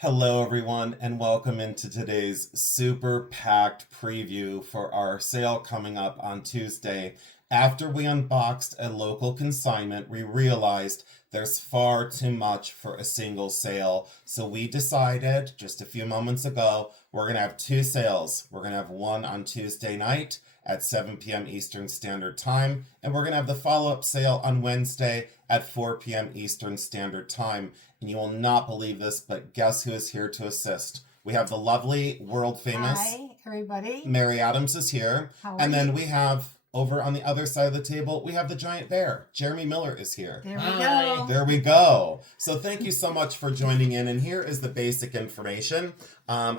Hello, everyone, and welcome into today's super packed preview for our sale coming up on Tuesday. After we unboxed a local consignment, we realized there's far too much for a single sale. So we decided just a few moments ago, we're going to have two sales. We're going to have one on Tuesday night at 7 p.m. Eastern Standard Time, and we're going to have the follow-up sale on Wednesday at 4 p.m. Eastern Standard Time. And you will not believe this, but guess who is here to assist? We have the lovely, world famous Hi, everybody. Mary Adams is here. How are And then you? we have over on the other side of the table, we have the giant bear. Jeremy Miller is here. There we Hi. go. There we go. So thank you so much for joining in. And here is the basic information.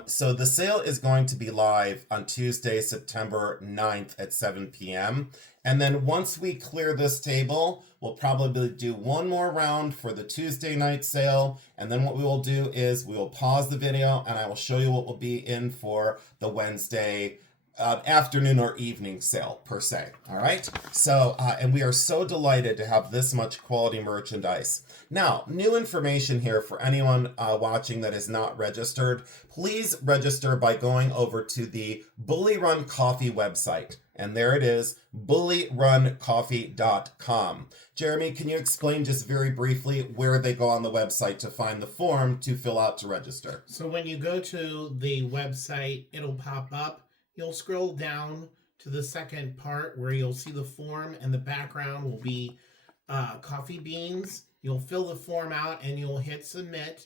So the sale is going to be live on Tuesday, September 9th at 7 p.m. And then once we clear this table, we'll probably do one more round for the Tuesday night sale. And then what we will do is we will pause the video and I will show you what will be in for the Wednesday afternoon or evening sale per se. All right. So, and we are so delighted to have this much quality merchandise. Now, new information here for anyone watching that is not registered. Please register by going over to the Bully Run Coffee website. And there it is, bullyruncoffee.com. Jeremy, can you explain just very briefly where they go on the website to find the form to fill out to register? So when you go to the website, it'll pop up. You'll scroll down to the second part where you'll see the form, and the background will be coffee beans. You'll fill the form out and you'll hit submit.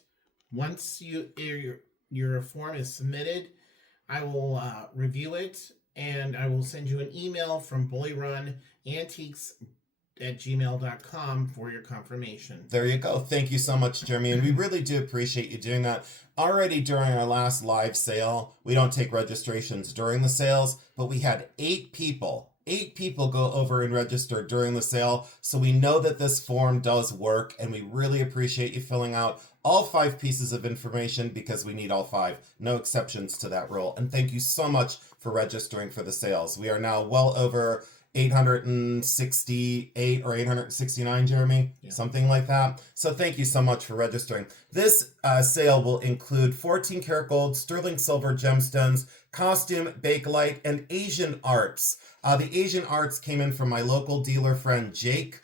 Once your form is submitted, I will review it and I will send you an email from bullyrunantiques@gmail.com for your confirmation. There you go. Thank you so much, Jeremy. And we really do appreciate you doing that. Already during our last live sale, we don't take registrations during the sales, but we had 8 people go over and register during the sale. So we know that this form does work, and we really appreciate you filling out all 5 pieces of information because we need all 5. No exceptions to that rule. And thank you so much for registering for the sales. We are now well over 868 or 869, Jeremy, something like that. So thank you so much for registering. This sale will include 14 karat gold, sterling silver gemstones, costume, bakelite, and Asian arts. The Asian arts came in from my local dealer friend, Jake.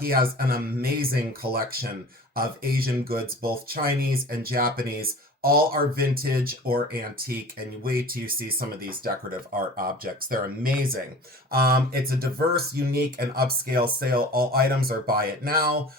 He has an amazing collection of Asian goods, both Chinese and Japanese. All are vintage or antique, and wait till you see some of these decorative art objects. They're amazing. It's a diverse, unique, and upscale sale. All items are buy it now.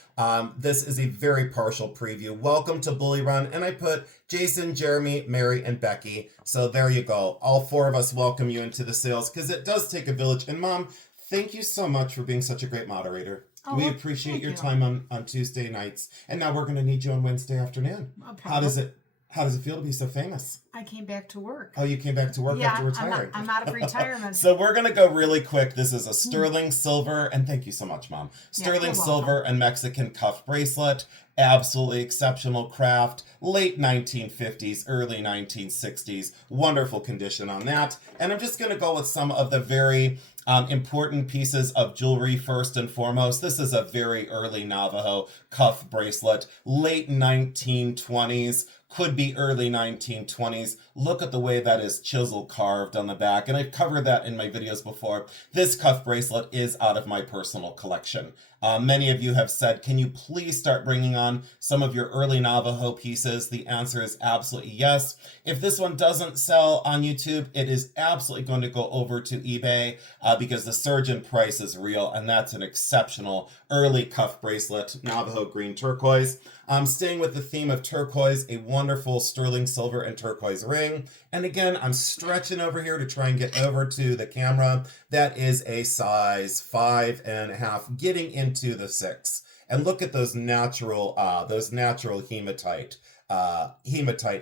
This is a very partial preview. Welcome to Bully Run, and I put Jason, Jeremy, Mary, and Becky. So there you go. All 4 of us welcome you into the sales because it does take a village. And Mom, thank you so much for being such a great moderator. Oh, We well, appreciate thank your you. time on Tuesday nights. And now we're going to need you on Wednesday afternoon. No problem. How does it feel to be so famous? I came back to work. Oh, you came back to work yeah, after retiring. I'm out of retirement. So we're going to go really quick. This is a sterling silver, and thank you so much, Mom. Sterling you're silver and Mexican cuff bracelet. Absolutely exceptional craft. Late 1950s, early 1960s. Wonderful condition on that. And I'm just going to go with some of the very important pieces of jewelry first and foremost. This is a very early Navajo cuff bracelet. Late 1920s. Could be early 1920s. Look at the way that is chisel carved on the back. And I've covered that in my videos before. This cuff bracelet is out of my personal collection. Many of you have said, can you please start bringing on some of your early Navajo pieces? The answer is absolutely yes. If this one doesn't sell on YouTube, it is absolutely going to go over to eBay because the surge in price is real. And that's an exceptional early cuff bracelet, Navajo green turquoise. Staying with the theme of turquoise, a wonderful sterling silver and turquoise ring. And again, I'm stretching over here to try and get over to the camera. That is a size 5.5, getting into the 6. And look at those natural hematite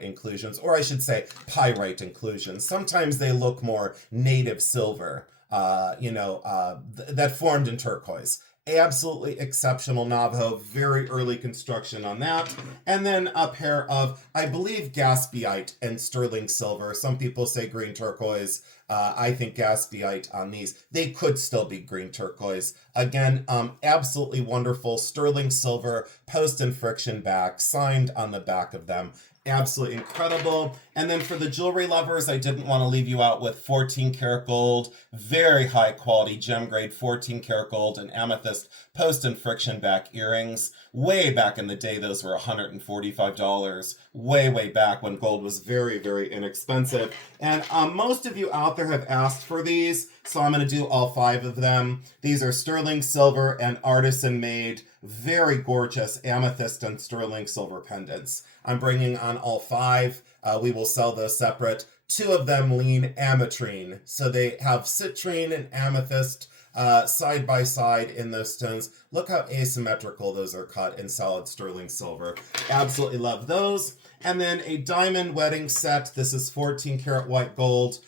inclusions, or I should say pyrite inclusions. Sometimes they look more native silver, that formed in turquoise. Absolutely exceptional Navajo, very early construction on that. And then a pair of, I believe, Gaspiite and sterling silver. Some people say green turquoise. I think Gaspiite on these, they could still be green turquoise. Again, absolutely wonderful sterling silver post and friction back, signed on the back of them. Absolutely incredible. And then for the jewelry lovers, I didn't want to leave you out with 14 karat gold, very high quality gem grade 14 karat gold and amethyst post and friction back earrings. Way back in the day, those were $145. Way back when gold was very, very inexpensive. And most of you out there have asked for these, so I'm going to do all 5 of them. These are sterling silver and artisan made, very gorgeous amethyst and sterling silver pendants. I'm bringing on all 5. We will sell those separate. 2 of them lean ametrine, so they have citrine and amethyst side by side in those stones. Look how asymmetrical those are cut in solid sterling silver. Absolutely love those. And then a diamond wedding set. This is 14 karat white gold.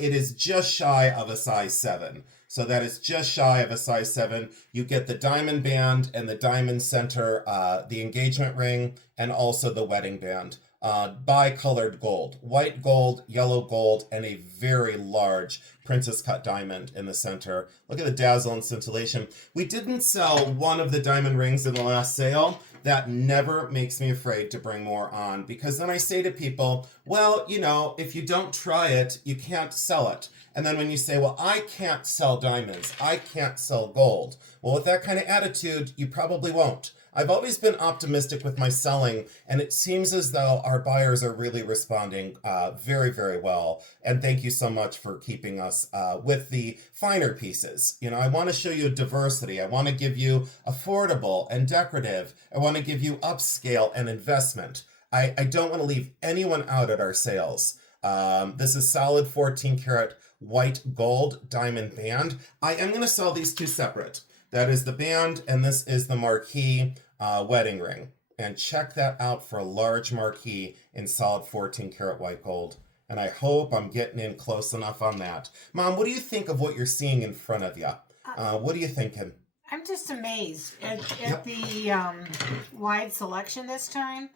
It is just shy of a size 7. So that is just shy of a size 7. You get the diamond band and the diamond center, the engagement ring, and also the wedding band. Bi-colored gold, white gold, yellow gold, and a very large princess cut diamond in the center. Look at the dazzle and scintillation. We didn't sell one of the diamond rings in the last sale. That never makes me afraid to bring more on, because then I say to people, well, you know, if you don't try it, you can't sell it. And then when you say, well, I can't sell diamonds, I can't sell gold. Well, with that kind of attitude, you probably won't. I've always been optimistic with my selling, and it seems as though our buyers are really responding very, very well. And thank you so much for keeping us with the finer pieces. You know, I want to show you diversity. I want to give you affordable and decorative. I want to give you upscale and investment. I don't want to leave anyone out at our sales. This is solid 14 karat white gold diamond band. I am going to sell these 2 separate. That is the band, and this is the marquee wedding ring. And check that out for a large marquee in solid 14 karat white gold. And I hope I'm getting in close enough on that. Mom, what do you think of what you're seeing in front of you? What are you thinking? I'm just amazed at the wide selection this time.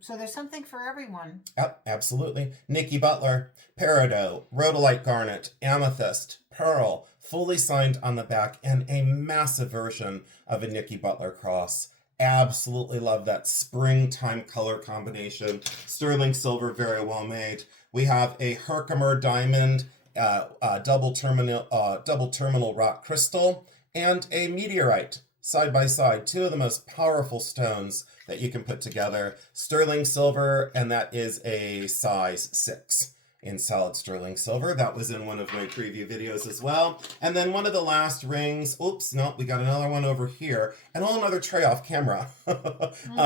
So there's something for everyone. Yep, absolutely. Nikki Butler, peridot, rhodolite garnet, amethyst, pearl, fully signed on the back, and a massive version of a Nikki Butler cross. Absolutely love that springtime color combination. Sterling silver, very well made. We have a Herkimer diamond, double terminal rock crystal, and a meteorite side by side. 2 of the most powerful stones that you can put together. Sterling silver, and that is a size 6 in solid sterling silver. That was in one of my preview videos as well. And then one of the last rings, oops, no, we got another one over here, and another tray off camera.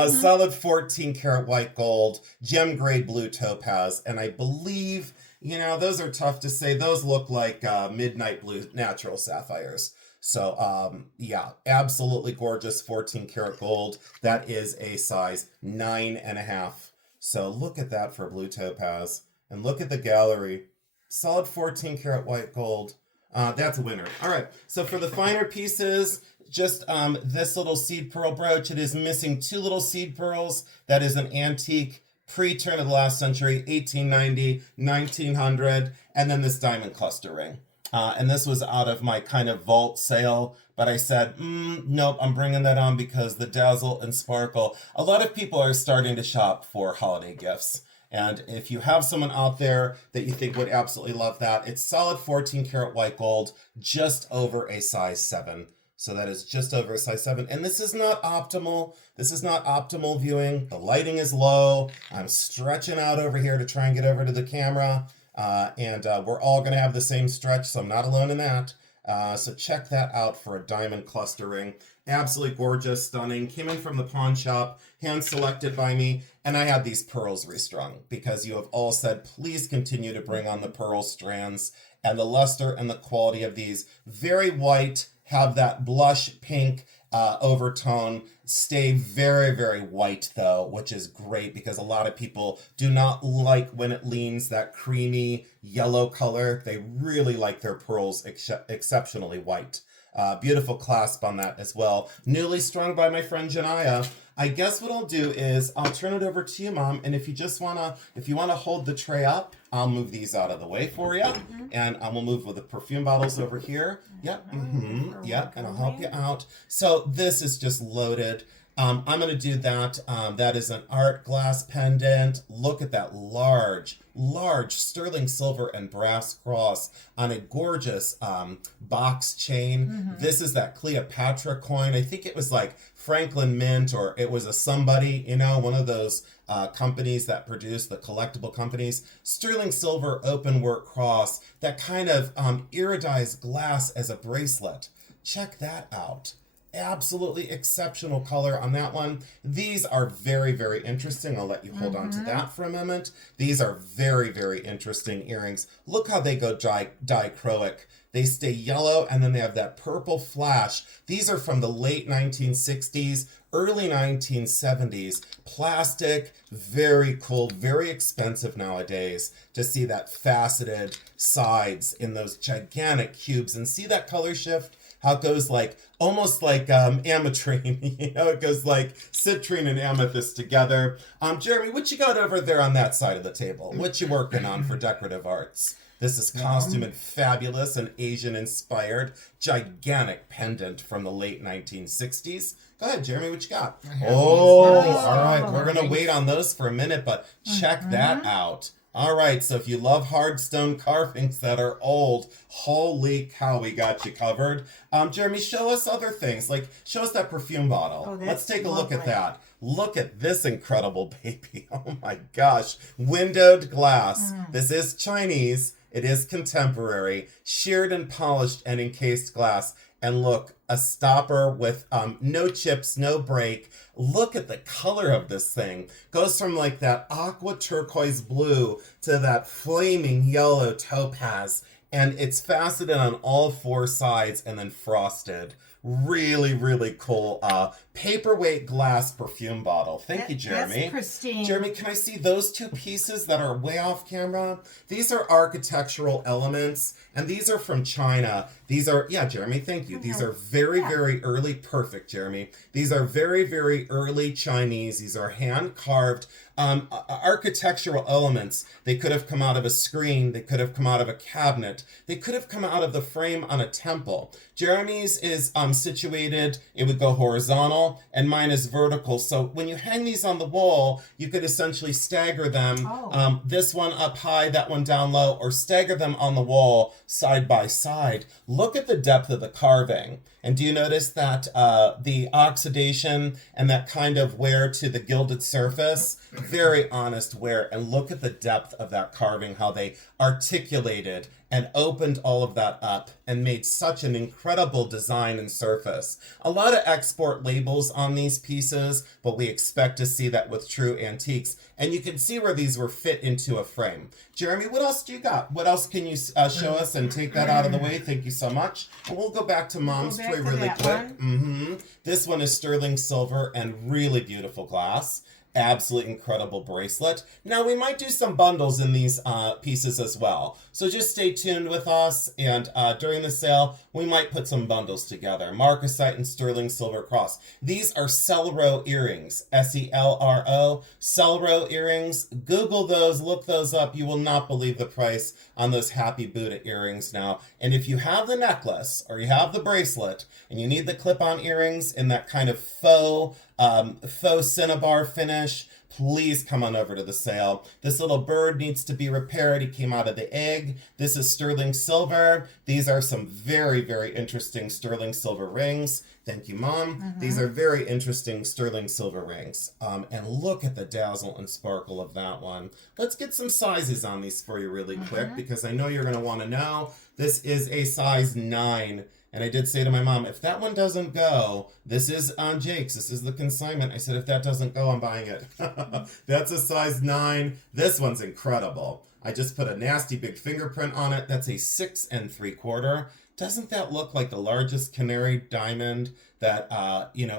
Solid 14 karat white gold, gem grade blue topaz, and I believe, you know, those are tough to say. Those look like midnight blue natural sapphires. So, yeah, absolutely gorgeous 14 karat gold. That is a size 9.5. So look at that for blue topaz. And look at the gallery. Solid 14 karat white gold. That's a winner. All right. So for the finer pieces, just this little seed pearl brooch. It is missing 2 little seed pearls. That is an antique pre-turn of the last century, 1890, 1900. And then this diamond cluster ring. And this was out of my kind of vault sale. But I said, nope, I'm bringing that on because the dazzle and sparkle. A lot of people are starting to shop for holiday gifts. And if you have someone out there that you think would absolutely love that, it's solid 14 karat white gold, just over a size 7. So that is just over a size 7. And this is not optimal. This is not optimal viewing. The lighting is low. I'm stretching out over here to try and get over to the camera. And we're all going to have the same stretch, so I'm not alone in that. So check that out for a diamond cluster ring. Absolutely gorgeous, stunning. Came in from the pawn shop, hand selected by me, and I had these pearls restrung because you have all said, please continue to bring on the pearl strands. And the luster and the quality of these, very white, have that blush pink overtone. Stay very, very white though, which is great because a lot of people do not like when it leans that creamy yellow color. They really like their pearls exceptionally white. Beautiful clasp on that as well. Newly strung by my friend Janaya. I guess what I'll do is I'll turn it over to you, Mom. And if you wanna hold the tray up, I'll move these out of the way for you, and I will move with the perfume bottles over here. Yep, yep, and I'll help you out. So this is just loaded. I'm going to do that. That is an art glass pendant. Look at that large sterling silver and brass cross on a gorgeous box chain. This is that Cleopatra coin. I think it was like Franklin Mint, or it was a somebody, one of those companies that produce the collectible companies. Sterling silver open work cross, that kind of iridized glass as a bracelet. Check that out. Absolutely exceptional color on that one. These are very, very interesting. I'll let you hold on to that for a moment. These are very, very interesting earrings. Look how they go dichroic. They stay yellow, and then they have that purple flash. These are from the late 1960s, early 1970s. Plastic, very cool, very expensive nowadays to see that faceted sides in those gigantic cubes, and see that color shift. How it goes almost like ametrine, it goes like citrine and amethyst together. Jeremy, what you got over there on that side of the table? What you working on for decorative arts? This is costume and fabulous and Asian inspired, gigantic pendant from the late 1960s. Go ahead, Jeremy, what you got? All right, we're gonna wait on those for a minute, but check that out. All right, so if you love hard stone carvings that are old, holy cow, we got you covered. Jeremy, show us other things, show us that perfume bottle. Oh, Let's take a look lovely. at that. Look at this incredible baby. Oh my gosh, windowed glass. This is Chinese. It is contemporary, sheared and polished and encased glass. And look, a stopper with no chips, no break. Look at the color of this thing. Goes from that aqua turquoise blue to that flaming yellow topaz. And it's faceted on all four sides and then frosted. Really, really cool. Paperweight glass perfume bottle. Thank you, Jeremy. That's pristine. Jeremy, can I see those two pieces that are way off camera? These are architectural elements, and these are from China. These are, Jeremy, thank you. These are very, very early, perfect, Jeremy. These are very, very early Chinese. These are hand-carved architectural elements. They could have come out of a screen. They could have come out of a cabinet. They could have come out of the frame on a temple. Jeremy's is situated, it would go horizontal, and mine is vertical. So when you hang these on the wall, you could essentially stagger them, this one up high, that one down low, or stagger them on the wall side by side. Look at the depth of the carving. And do you notice that the oxidation and that kind of wear to the gilded surface? Very honest wear. And look at the depth of that carving, how they articulated and opened all of that up and made such an incredible design and surface. A lot of export labels on these pieces, but we expect to see that with true antiques. And you can see where these were fit into a frame. Jeremy, what else do you got? What else can you show us and take that out of the way? Thank you so much. And we'll go back to Mom's tray really quick. This one is sterling silver and really beautiful glass. Absolutely incredible bracelet. Now we might do some bundles in these pieces as well. So just stay tuned with us, and during the sale, we might put some bundles together. Marcasite and sterling silver cross. These are Selro earrings, S-E-L-R-O, Selro earrings. Google those, look those up. You will not believe the price on those Happy Buddha earrings now. And if you have the necklace or you have the bracelet and you need the clip-on earrings in that kind of faux cinnabar finish, please come on over to the sale. This little bird needs to be repaired. He came out of the egg. This is sterling silver. These are some very, very interesting sterling silver rings. Thank you, Mom. These are very interesting sterling silver rings. And look at the dazzle and sparkle of that one. Let's get some sizes on these for you really quick, because I know you're going to want to know. This is a size 9. And I did say to my mom, if that one doesn't go, this is on Jake's. This is the consignment. I said, if that doesn't go, I'm buying it. That's a size 9. This one's incredible. I just put a nasty big fingerprint on it. That's a 6 3/4. Doesn't that look like the largest canary diamond that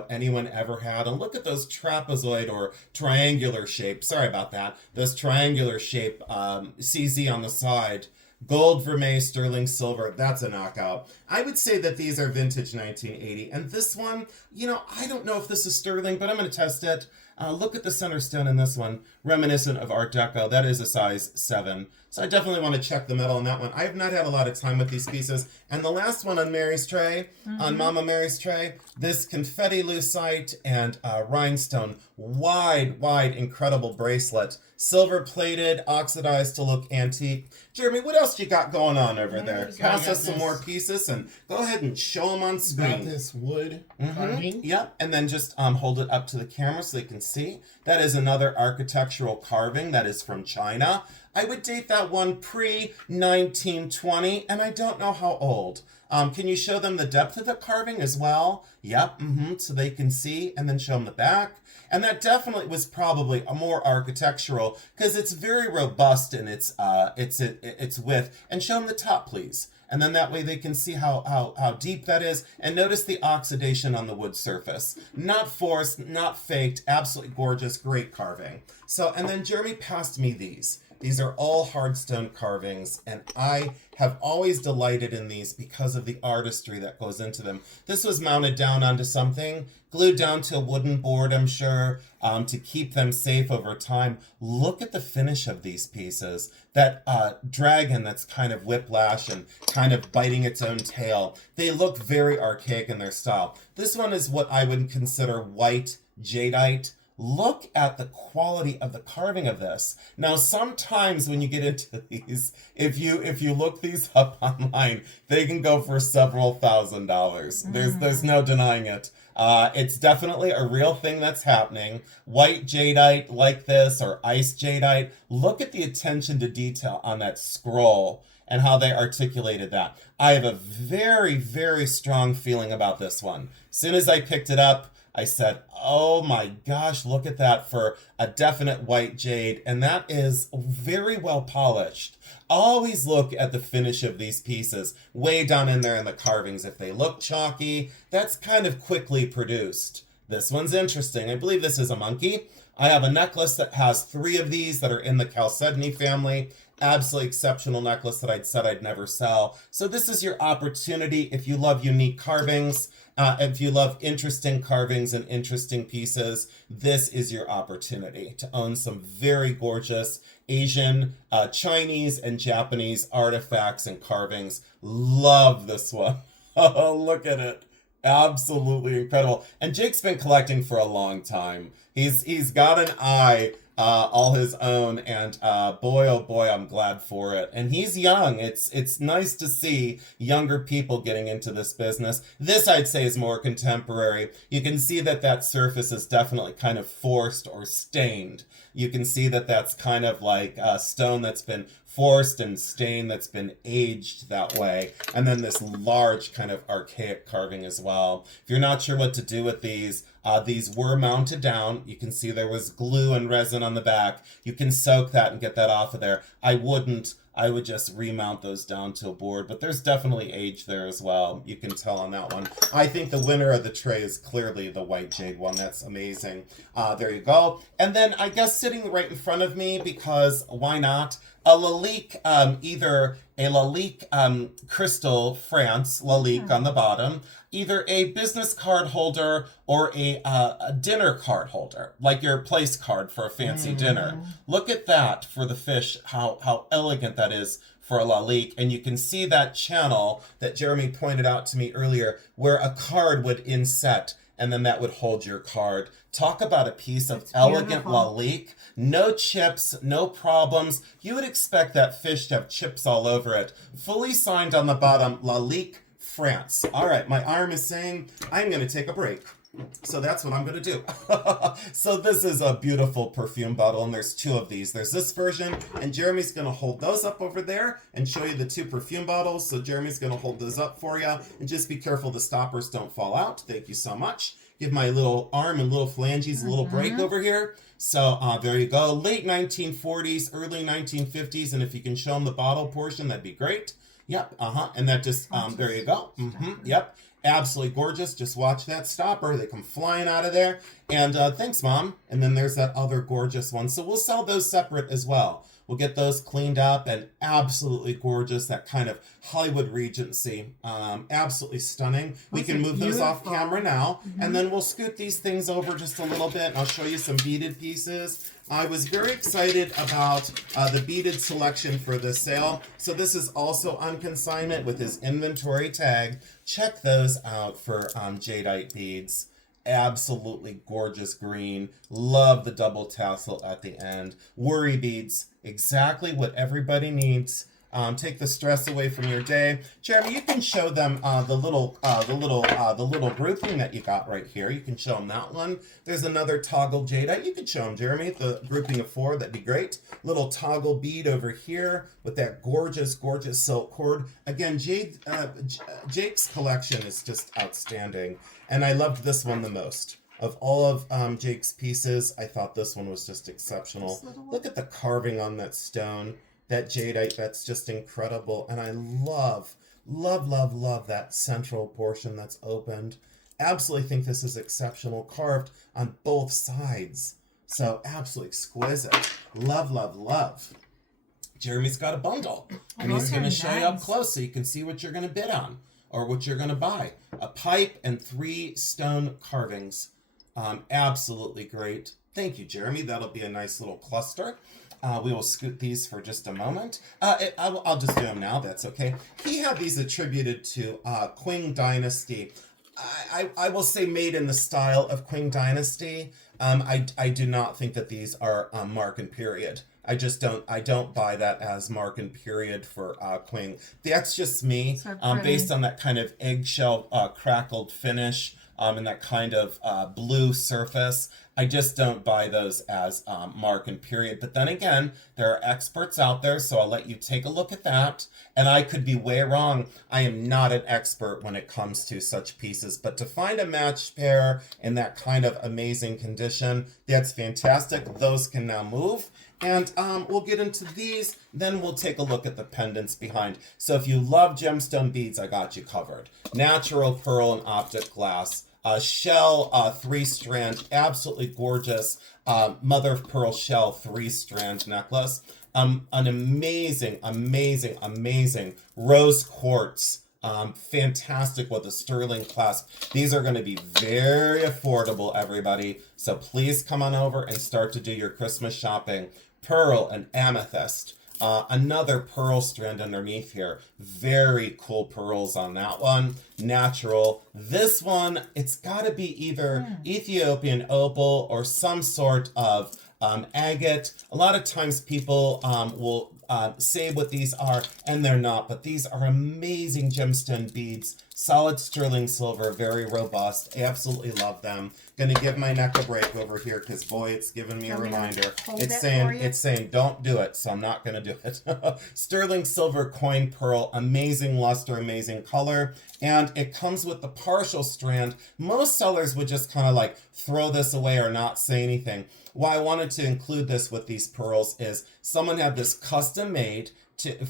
anyone ever had? And look at those trapezoid or triangular shape. Sorry about that. Those triangular shape CZ on the side. Gold, vermeil, sterling silver, that's a knockout. I would say that these are vintage 1980. And this one, I don't know if this is sterling, but I'm going to test it. Look at the center stone in this one, reminiscent of Art Deco. That is a size 7. So I definitely want to check the metal on that one. I have not had a lot of time with these pieces. And the last one on Mary's tray, on Mama Mary's tray, this confetti lucite and rhinestone, wide, incredible bracelet. Silver plated, oxidized to look antique. Jeremy, what else you got going on over there? Pass us some more pieces and go ahead and show them on screen. Got this wood carving. Yep, and then just hold it up to the camera so they can see. That is another architectural carving that is from China. I would date that one pre-1920, and I don't know how old. Can you show them the depth of the carving as well? Yep, so they can see, and then show them the back. And that definitely was probably a more architectural, because it's very robust in its width. And show them the top, please. And then that way they can see how deep that is. And notice the oxidation on the wood surface. Not forced, not faked, absolutely gorgeous, great carving. So, and then Jeremy passed me these. These are all hardstone carvings, and I have always delighted in these because of the artistry that goes into them. This was mounted down onto something, glued down to a wooden board, I'm sure, to keep them safe over time. Look at the finish of these pieces. That dragon that's kind of whiplash and kind of biting its own tail. They look very archaic in their style. This one is what I would consider white jadeite. Look at the quality of the carving of this. Now, sometimes when you get into these, if you look these up online, they can go for several $1,000s. There's no denying it. It's definitely a real thing that's happening. White jadeite like this or ice jadeite. Look at the attention to detail on that scroll and how they articulated that. I have a very, very strong feeling about this one. As soon as I picked it up, I said, oh my gosh, look at that for a definite white jade. And that is very well polished. Always look at the finish of these pieces way down in there in the carvings. If they look chalky, that's kind of quickly produced. This one's interesting. I believe this is a monkey. I have a necklace that has 3 of these that are in the Chalcedony family. Absolutely exceptional necklace that I'd said I'd never sell. So this is your opportunity if you love unique carvings. If you love interesting carvings and interesting pieces, this is your opportunity to own some very gorgeous Asian, Chinese, and Japanese artifacts and carvings. Love this one. Oh, look at it. Absolutely incredible. And Jake's been collecting for a long time. He's got an eye all his own, and boy, oh boy, I'm glad for it. And he's young. It's nice to see younger people getting into this business. This, I'd say, is more contemporary. You can see that surface is definitely kind of forced or stained. You can see that that's kind of like stone that's been forced and stained, that's been aged that way. And then this large kind of archaic carving as well. If you're not sure what to do with these were mounted down. You can see there was glue and resin on the back. You can soak that and get that off of there. I wouldn't. I would just remount those down to a board, but there's definitely age there as well. You can tell on that one. I think the winner of the tray is clearly the white jade one. That's amazing. There you go. And then I guess sitting right in front of me, because why not? A Lalique, either a Lalique crystal France, Lalique on the bottom, either a business card holder or a dinner card holder, like your place card for a fancy dinner. Look at that for the fish, how elegant that is for a Lalique. And you can see that channel that Jeremy pointed out to me earlier, where a card would inset, and then that would hold your card. Talk about a piece of elegant Lalique. No chips, no problems. You would expect that fish to have chips all over it. Fully signed on the bottom, Lalique France. All right, my arm is saying I'm going to take a break. So that's what I'm going to do. So this is a beautiful perfume bottle, and there's 2 of these. There's this version, and Jeremy's going to hold those up over there and show you the 2 perfume bottles. So Jeremy's going to hold those up for you, and just be careful the stoppers don't fall out. Thank you so much. Give my little arm and little phalanges a little break over here. So there you go. Late 1940s, early 1950s, and if you can show them the bottle portion, that'd be great. Yep, and that just, there you go. Yep. Absolutely gorgeous. Just watch that stopper. They come flying out of there. And thanks, Mom. And then there's that other gorgeous one. So we'll sell those separate as well. We'll get those cleaned up and absolutely gorgeous. That kind of Hollywood Regency. Absolutely stunning. We can move those off camera now. And then we'll scoot these things over just a little bit. And I'll show you some beaded pieces. I was very excited about the beaded selection for this sale. So this is also on consignment with his inventory tag. Check those out for jadeite beads. Absolutely gorgeous green. Love the double tassel at the end. Worry beads, exactly what everybody needs. Take the stress away from your day. Jeremy, you can show them the little grouping that you got right here. You can show them that one. There's another toggle jadeite. You can show them, Jeremy, the grouping of 4. That'd be great. Little toggle bead over here with that gorgeous, gorgeous silk cord. Again, Jake's collection is just outstanding, and I loved this one the most. Of all of Jake's pieces, I thought this one was just exceptional. Look at the carving on that stone. That jadeite, that's just incredible. And I love, love, love, love that central portion that's opened. Absolutely think this is exceptional, carved on both sides. So absolutely exquisite. Love, love, love. Jeremy's got a bundle, and he's going to show you up close so you can see what you're going to bid on or what you're going to buy. A pipe and 3 stone carvings. Absolutely great. Thank you, Jeremy. That'll be a nice little cluster. We will scoot these for just a moment. I'll just do them now. That's okay. He had these attributed to Qing Dynasty. I will say made in the style of Qing Dynasty. I do not think that these are mark and period. I don't buy that as mark and period for Qing. That's just me. So based on that kind of eggshell crackled finish and that kind of blue surface. I just don't buy those as mark and period. But then again, there are experts out there, so I'll let you take a look at that. And I could be way wrong. I am not an expert when it comes to such pieces. But to find a matched pair in that kind of amazing condition, that's fantastic. Those can now move. And we'll get into these, then we'll take a look at the pendants behind. So if you love gemstone beads, I got you covered. Natural pearl and optic glass. Shell 3-strand, absolutely gorgeous mother of pearl shell 3-strand necklace. An amazing, amazing, amazing rose quartz. Fantastic with a sterling clasp. These are going to be very affordable, everybody. So please come on over and start to do your Christmas shopping. Pearl and amethyst. Another pearl strand underneath here. Very cool pearls on that one. Natural. This one, it's got to be either Ethiopian opal or some sort of agate. A lot of times people will say what these are, and they're not. But these are amazing gemstone beads. Solid sterling silver, very robust. Absolutely love them. Gonna give my neck a break over here because boy, it's giving me a reminder. It's saying don't do it, so I'm not gonna do it. Sterling silver coin pearl, amazing luster, amazing color, and it comes with the partial strand. Most sellers would just kind of like throw this away or not say anything. Why I wanted to include this with these pearls is someone had this custom made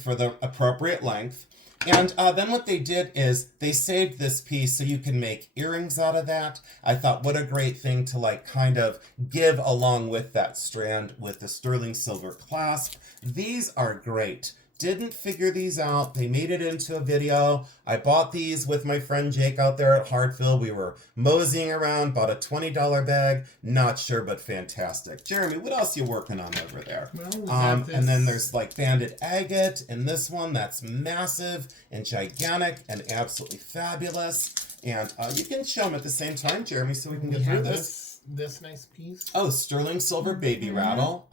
for the appropriate length. And then what they did is they saved this piece so you can make earrings out of that. I thought, what a great thing to like kind of give along with that strand with the sterling silver clasp. These are great. Didn't figure these out. They made it into a video. I bought these with my friend Jake out there at Hartville. We were moseying around, bought a $20 bag. Not sure, but fantastic. Jeremy, what else are you working on over there? Well, and then there's like banded agate in this one. That's massive and gigantic and absolutely fabulous. And you can show them at the same time, Jeremy, so we can get through this. This nice piece. Oh, sterling silver baby rattle.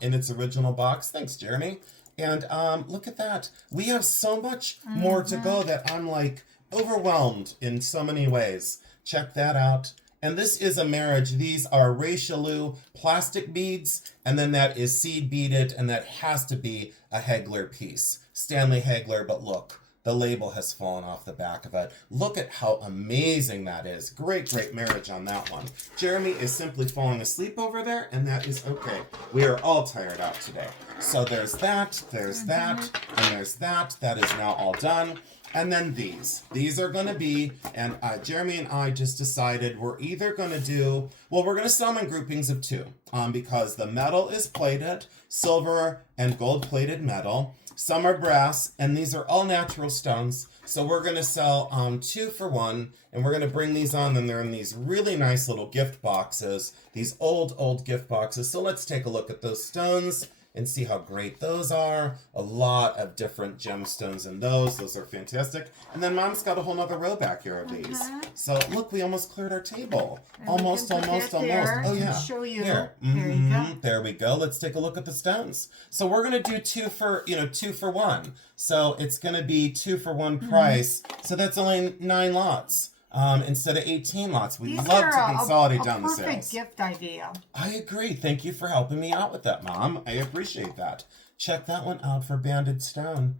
In its original box. Thanks, Jeremy. And look at that. We have so much more to go that I'm like overwhelmed in so many ways. Check that out. And this is a marriage. These are Richelieu plastic beads, and then that is seed beaded, and that has to be a Hegler piece. Stanley Hegler, but look. The label has fallen off the back of it. Look at how amazing that is. Great, great marriage on that one. Jeremy is simply falling asleep over there, and that is okay. We are all tired out today. So there's that, and there's that. That is now all done. And then these are going to be, and Jeremy and I just decided we're either going to do, well, we're going to sell them in groupings of two, because the metal is plated, silver and gold plated metal. Some are brass, and these are all natural stones. So we're going to sell 2 for 1, and we're going to bring these on, and they're in these really nice little gift boxes, these old gift boxes. So let's take a look at those stones and see how great those are. A lot of different gemstones in those. Those are fantastic. And then Mom's got a whole nother row back here of these. So look, we almost cleared our table. And Almost. Oh yeah. Show you. Here. There you go. There we go. Let's take a look at the stones. So we're gonna do 2 for 1. So it's gonna be 2 for 1 price. So that's only 9 lots. Instead of 18 lots. We'd These love are to consolidate down the perfect sales. gift idea. I agree. Thank you for helping me out with that, Mom. I appreciate that. Check that one out for banded stone.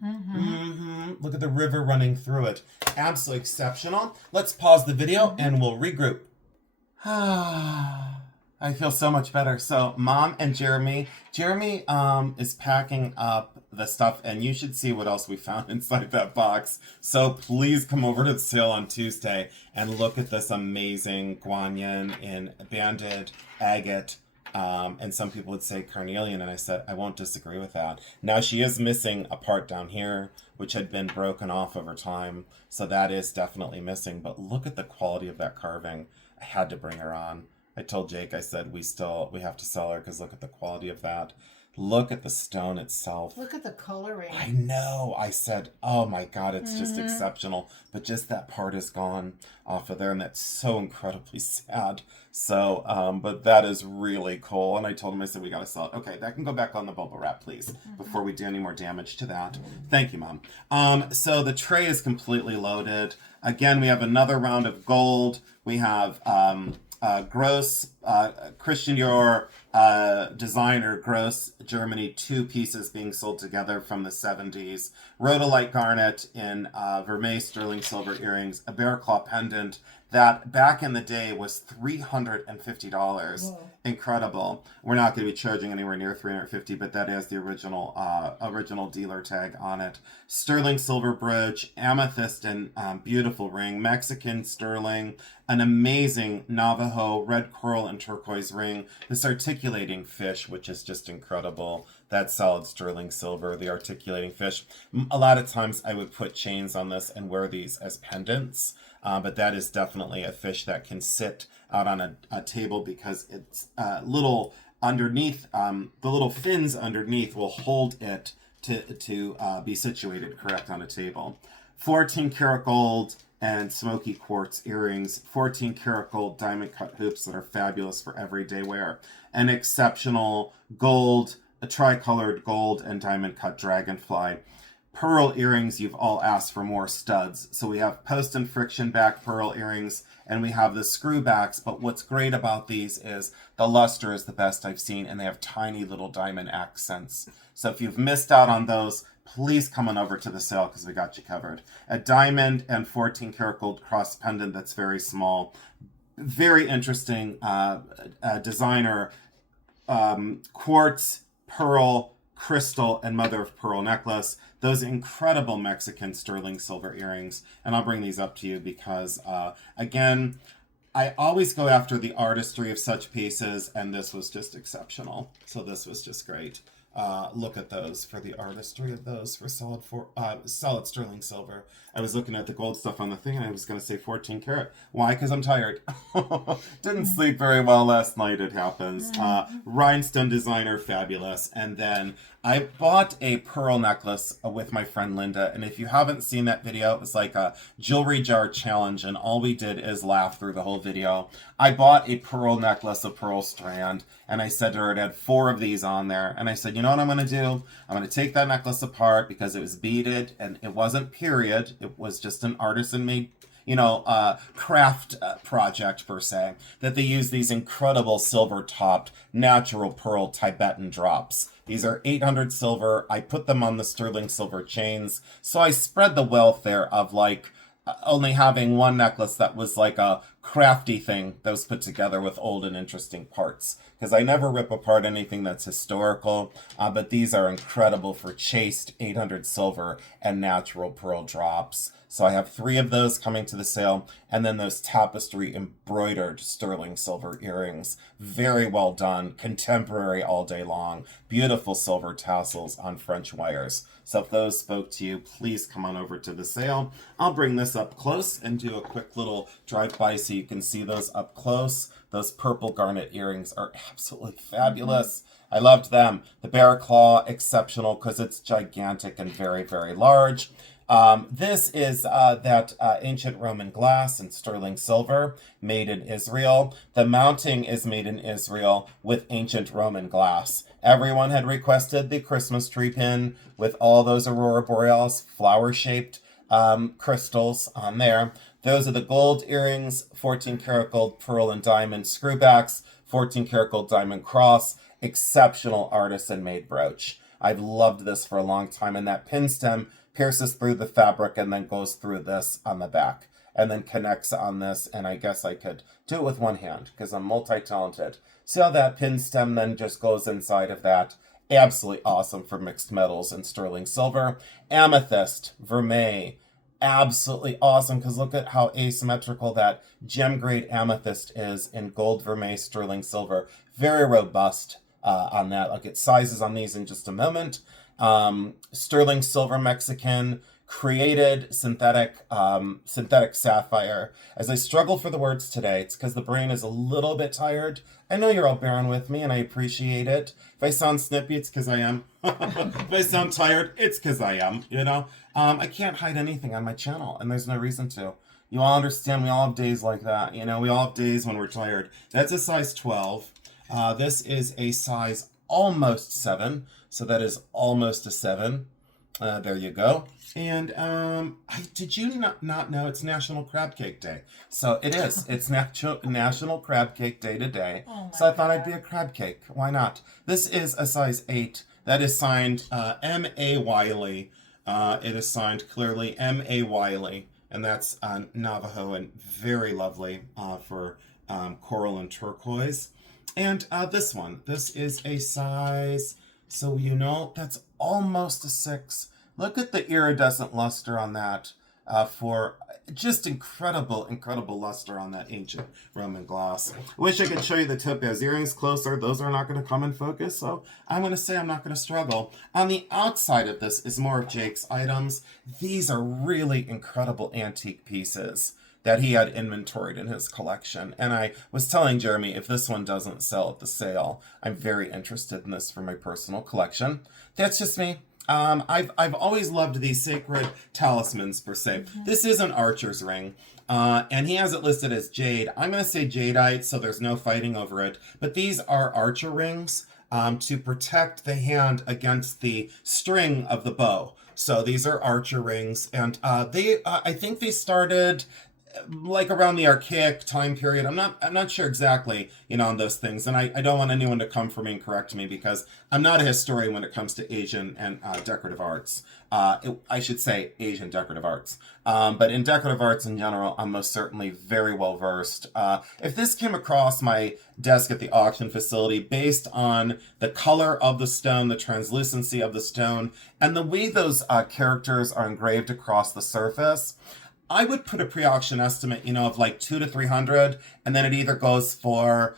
Look at the river running through it. Absolutely exceptional. Let's pause the video and we'll regroup. I feel so much better. So Mom and Jeremy is packing up the stuff, and you should see what else we found inside that box. So please come over to the sale on Tuesday and look at this amazing guanyin in banded agate. And some people would say carnelian, and I said I won't disagree with that. Now she is missing a part down here, which had been broken off over time, so that is definitely missing. But look at the quality of that carving. I had to bring her on. I told Jake, I said we have to sell her because look at the quality of that. Look at the stone itself. Look at the coloring. I know. I said, oh my God, it's just exceptional. But just that part is gone off of there, and that's so incredibly sad. So, but that is really cool. And I told him, I said, we got to sell it. Okay, that can go back on the bubble wrap, please, before we do any more damage to that. Thank you, Mom. So the tray is completely loaded. Again, we have another round of gold. We have Gross, Christian Dior, designer Gross, Germany, 2 pieces being sold together from the 70s. Rhodolite garnet in vermeil sterling silver earrings, a bear claw pendant that back in the day was $350. Whoa. Incredible. We're not going to be charging anywhere near $350, but that is the original dealer tag on it. Sterling silver brooch, amethyst and beautiful ring, Mexican sterling, an amazing Navajo red coral and turquoise ring, this articulating fish, which is just incredible. That solid sterling silver, the articulating fish. A lot of times I would put chains on this and wear these as pendants. But that is definitely a fish that can sit out on a table because it's little underneath, the little fins underneath will hold it to be situated correct on a table. 14 karat gold and smoky quartz earrings, 14 karat gold diamond cut hoops that are fabulous for everyday wear, an exceptional gold, a tricolored gold and diamond cut dragonfly. Pearl earrings, you've all asked for more studs. So we have post and friction back pearl earrings, and we have the screw backs. But what's great about these is the luster is the best I've seen, and they have tiny little diamond accents. So if you've missed out on those, please come on over to the sale because we got you covered. A diamond and 14 karat gold cross pendant that's very small. Very interesting designer. Quartz, pearl, crystal, and mother of pearl necklace. Those incredible Mexican sterling silver earrings. And I'll bring these up to you because, again, I always go after the artistry of such pieces, and this was just exceptional. So this was just great. Look at those for the artistry of those for solid sterling silver. I was looking at the gold stuff on the thing, and I was going to say 14 karat. Why? Because I'm tired. Didn't sleep very well last night, it happens. Rhinestone designer, fabulous. And then I bought a pearl necklace with my friend Linda, and if you haven't seen that video, it was like a jewelry jar challenge, and all we did is laugh through the whole video. I bought a pearl necklace, a pearl strand, and I said to her, it had 4 of these on there, and I said, you know what I'm going to do? I'm going to take that necklace apart because it was beaded, and it wasn't period. It was just an artisan-made, craft project per se, that they use these incredible silver-topped natural pearl Tibetan drops. These are 800 silver. I put them on the sterling silver chains. So I spread the wealth there of only having one necklace that was like a crafty thing that was put together with old and interesting parts. Because I never rip apart anything that's historical, but these are incredible for chased 800 silver and natural pearl drops. So I have 3 of those coming to the sale, and then those tapestry embroidered sterling silver earrings. Very well done, contemporary all day long, beautiful silver tassels on French wires. So if those spoke to you, please come on over to the sale. I'll bring this up close and do a quick little drive-by so you can see those up close. Those purple garnet earrings are absolutely fabulous. I loved them. The bear claw, exceptional because it's gigantic and very, very large. This is that ancient Roman glass and sterling silver made in Israel. The mounting is made in Israel with ancient Roman glass. Everyone had requested the Christmas tree pin with all those aurora borealis flower-shaped crystals on there. Those are the gold earrings, 14 karat gold pearl and diamond screwbacks, 14 karat gold diamond cross, exceptional artisan made brooch. I've loved this for a long time, and that pin stem pierces through the fabric and then goes through this on the back and then connects on this, and I guess I could do it with one hand because I'm multi-talented. See how that pin stem then just goes inside of that? Absolutely awesome for mixed metals and sterling silver. Amethyst, vermeil, absolutely awesome because look at how asymmetrical that gem grade amethyst is in gold, vermeil, sterling silver. Very robust on that. I'll get sizes on these in just a moment. Sterling silver Mexican created synthetic sapphire. As I struggle for the words today, it's because the brain is a little bit tired. I know you're all bearing with me, and I appreciate it. If I sound snippy, it's because I am. If I sound tired, it's because I am. I can't hide anything on my channel, and there's no reason to. You all understand. We all have days like that. We all have days when we're tired. That's a size 12. This is a size almost 7. So that is almost a 7. There you go. And did you not know it's National Crab Cake Day? So it is. It's National Crab Cake Day today. Oh So I thought God. I'd be a crab cake. Why not? This is a size 8. That is signed M.A. Wiley. It is signed clearly M.A. Wiley. And that's Navajo and very lovely for coral and turquoise. And this one. This is a size... So that's almost a 6. Look at the iridescent luster on that for just incredible, incredible luster on that ancient Roman glass. Wish I could show you the topaz earrings closer. Those are not going to come in focus, so I'm going to say I'm not going to struggle. On the outside of this is more of Jake's items. These are really incredible antique pieces that he had inventoried in his collection. And I was telling Jeremy, if this one doesn't sell at the sale, I'm very interested in this for my personal collection. That's just me. I've always loved these sacred talismans, per se. This is an archer's ring, and he has it listed as jade. I'm going to say jadeite, so there's no fighting over it. But these are archer rings to protect the hand against the string of the bow. So these are archer rings, and I think they started like around the archaic time period. I'm not sure exactly, on those things. And I don't want anyone to come for me and correct me because I'm not a historian when it comes to Asian and decorative arts. I should say Asian decorative arts. But in decorative arts in general, I'm most certainly very well versed. If this came across my desk at the auction facility based on the color of the stone, the translucency of the stone, and the way those characters are engraved across the surface, I would put a pre-auction estimate, of like 200 to 300, and then it either goes for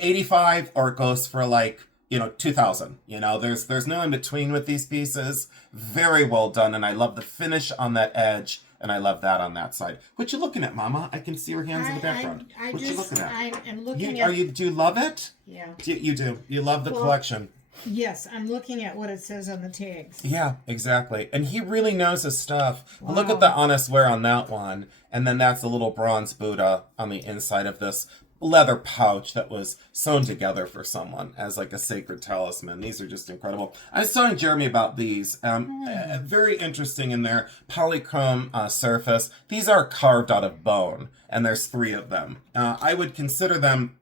85 or it goes for like 2,000. There's no in between with these pieces. Very well done, and I love the finish on that edge, and I love that on that side. What you looking at, Mama? I can see your hands in the background. What you looking at? I am looking at. Do you love it? Yeah. You do. You love the collection. Yes, I'm looking at what it says on the tags. Yeah, exactly. And he really knows his stuff. Wow. Look at the honest wear on that one. And then that's a little bronze Buddha on the inside of this leather pouch that was sewn together for someone as like a sacred talisman. These are just incredible. I was telling Jeremy about these. Very interesting in their polychrome surface. These are carved out of bone, and there's 3 of them. I would consider them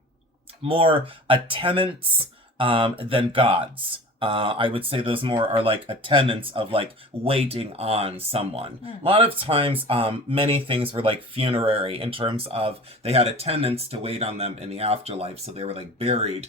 more attendants than gods. I would say those more are like attendants of like waiting on someone. A lot of times, many things were like funerary in terms of they had attendants to wait on them in the afterlife. So they were like buried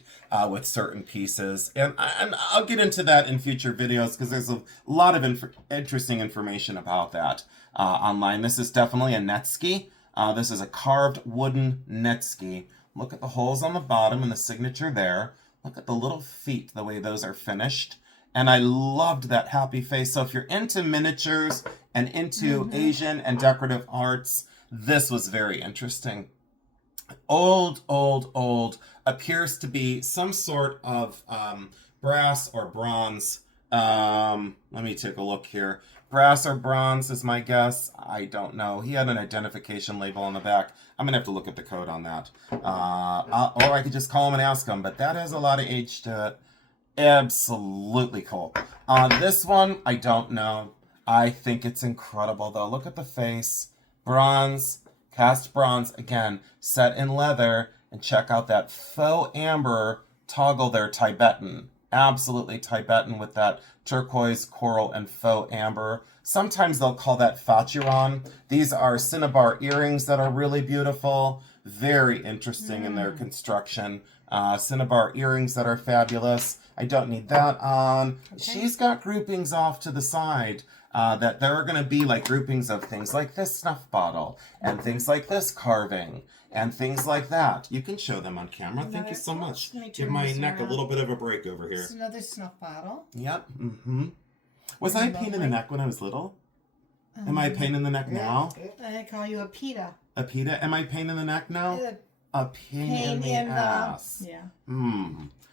with certain pieces. And I'll get into that in future videos because there's a lot of interesting information about that online. This is definitely a netski. This is a carved wooden netski. Look at the holes on the bottom and the signature there. Look at the little feet, the way those are finished. And I loved that happy face. So if you're into miniatures and into Asian and decorative arts, this was very interesting. Old. Appears to be some sort of brass or bronze. Let me take a look here. Brass or bronze is my guess. I don't know. He had an identification label on the back. I'm going to have to look at the code on that. Or I could just call him and ask him. But that has a lot of age to it. Absolutely cool. This one, I don't know. I think it's incredible, though. Look at the face. Bronze. Cast bronze. Again, set in leather. And check out that faux amber toggle there, Tibetan. Absolutely Tibetan with that turquoise, coral, and faux amber. Sometimes they'll call that fachuron. These are cinnabar earrings that are really beautiful. Very interesting in their construction. Cinnabar earrings that are fabulous. I don't need that on. Okay. She's got groupings off to the side. That there are going to be like groupings of things like this snuff bottle and things like this carving and things like that. You can show them on camera. Thank you so much. Give my neck a little bit of a break over here. It's another snuff bottle. Yep. Was I a pain in the neck when I was little? Am I a pain in the neck now? I call you a pita. A pita? Am I a pain in the neck now? A pain in the ass. Yeah.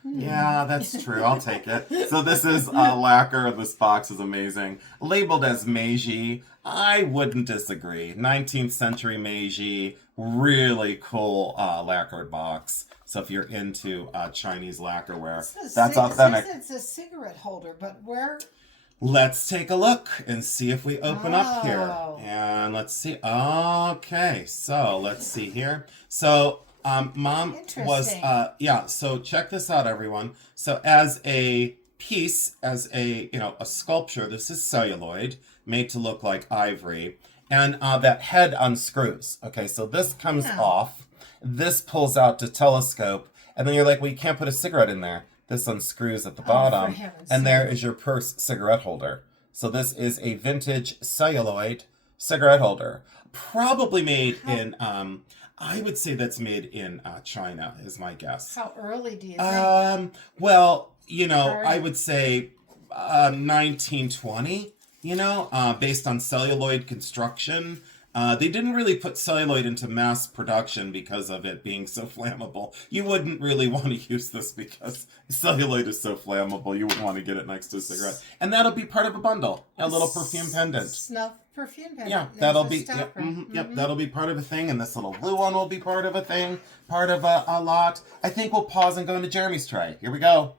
Yeah, that's true. I'll take it. So this is lacquer. This box is amazing. Labeled as Meiji. I wouldn't disagree. 19th century Meiji. Really cool lacquered box. So if you're into Chinese lacquerware, that's authentic. It's a cigarette holder, but where? Let's take a look and see if we open up here. And let's see. Okay, so let's see here. So Mom was, so check this out, everyone. So as a piece, as a sculpture, this is celluloid, made to look like ivory. And that head unscrews. Okay, so this comes off. This pulls out to telescope. And then you're like, well, you can't put a cigarette in there. This unscrews at the bottom. And there is your purse cigarette holder. So this is a vintage celluloid cigarette holder. Probably made in... I would say that's made in China, is my guess. How early do you think? Well, I would say 1920, based on celluloid construction. They didn't really put celluloid into mass production because of it being so flammable. You wouldn't really want to use this because celluloid is so flammable. You wouldn't want to get it next to a cigarette. And that'll be part of a bundle, a little perfume pendant. Snuff perfume pendant. Yeah, that'll be that'll be part of a thing, and this little blue one will be part of a thing, part of a lot. I think we'll pause and go into Jeremy's tray. Here we go.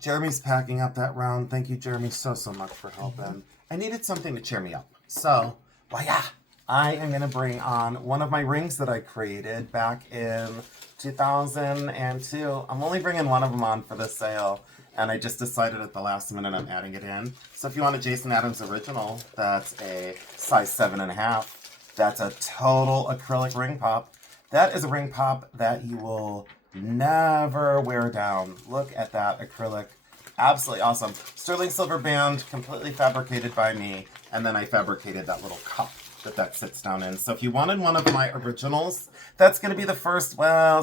Jeremy's packing up that round. Thank you, Jeremy, so much for helping. I needed something to cheer me up. So, I am going to bring on one of my rings that I created back in 2002. I'm only bringing one of them on for the sale, and I just decided at the last minute I'm adding it in. So if you want a Jason Adams original, that's a size 7.5. That's a total acrylic ring pop. That is a ring pop that you will never wear down. Look at that acrylic. Absolutely awesome. Sterling silver band, completely fabricated by me. And then I fabricated that little cup that sits down in. So if you wanted one of my originals, that's going to be the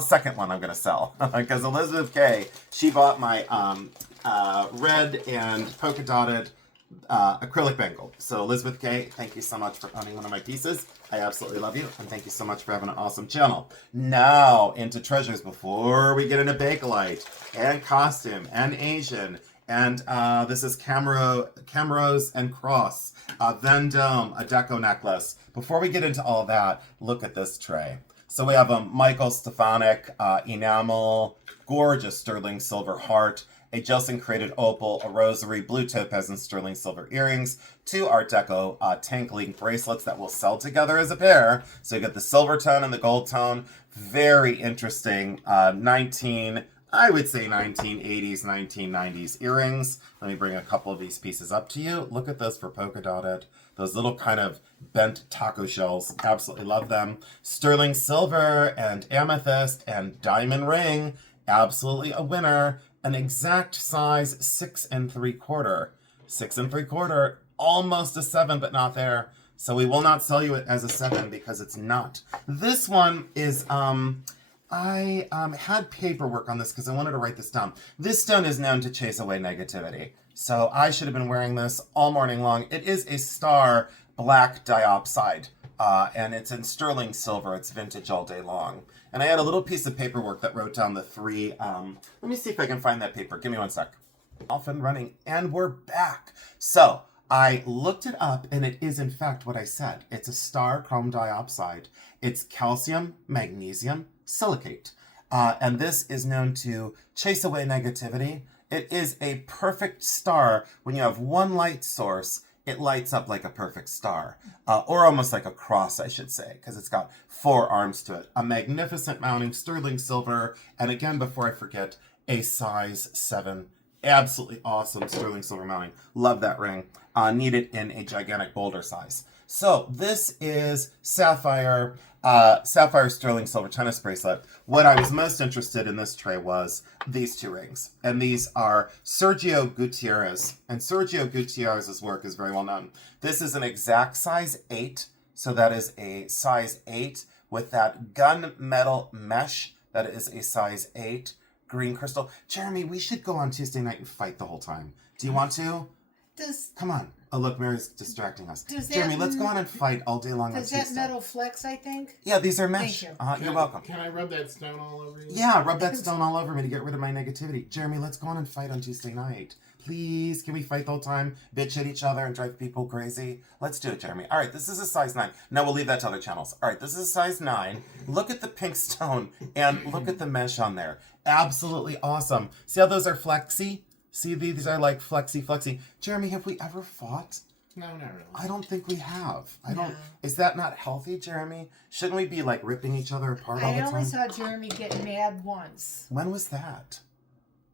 second one I'm going to sell. Because Elizabeth K, she bought my red and polka dotted acrylic bangle. So Elizabeth K, thank you so much for owning one of my pieces. I absolutely love you. And thank you so much for having an awesome channel. Now into treasures before we get into Bakelite and costume and Asian. And this is Camrose and Cross, Vendome, a deco necklace. Before we get into all that, look at this tray. So we have a Michael Stefanik enamel, gorgeous sterling silver heart, a Jelson created opal, a rosary, blue topaz, and sterling silver earrings, 2 Art Deco tank link bracelets that will sell together as a pair. So you get the silver tone and the gold tone. Very interesting I would say 1980s, 1990s earrings. Let me bring a couple of these pieces up to you. Look at those for polka dotted. Those little kind of bent taco shells. Absolutely love them. Sterling silver and amethyst and diamond ring. Absolutely a winner. An exact size 6 3/4. 6 3/4. Almost a 7, but not there. So we will not sell you it as a 7 because it's not. This one is, I had paperwork on this because I wanted to write this down. This stone is known to chase away negativity. So I should have been wearing this all morning long. It is a star black diopside. And it's in sterling silver. It's vintage all day long. And I had a little piece of paperwork that wrote down the 3. Let me see if I can find that paper. Give me one sec. Off and running. And we're back. So I looked it up, and it is, in fact, what I said. It's a star chrome diopside. It's calcium, magnesium, silicate. And this is known to chase away negativity. It is a perfect star. When you have one light source, it lights up like a perfect star. Or almost like a cross, I should say, because it's got 4 arms to it. A magnificent mounting, sterling silver. And again, before I forget, a size 7. Absolutely awesome sterling silver mounting. Love that ring. Need it in a gigantic boulder size. So this is sapphire sterling silver tennis bracelet. What I was most interested in this tray was these 2 rings. And these are Sergio Gutierrez. And Sergio Gutierrez's work is very well known. This is an exact size 8. So that is a size 8 with that gunmetal mesh. That is a size 8. Green crystal. Jeremy, we should go on Tuesday night and fight the whole time. Do you want to? Come on. Oh, look, Mary's distracting us. Jeremy, let's go on and fight all day long on Tuesday. Does that metal flex, I think? Yeah, these are mesh. Thank you. You're welcome. Can I rub that stone all over you? Yeah, rub that stone all over me to get rid of my negativity. Jeremy, let's go on and fight on Tuesday night. Please, can we fight the whole time, bitch at each other and drive people crazy? Let's do it, Jeremy. All right, this is a size 9. Now we'll leave that to other channels. All right, this is a size 9. Look at the pink stone and look at the mesh on there. Absolutely awesome. See how those are flexy? See, these are like flexy. Jeremy, have we ever fought? No, not really. I don't think we have. Is that not healthy, Jeremy? Shouldn't we be like ripping each other apart all the I time? only saw Jeremy get mad once. When was that?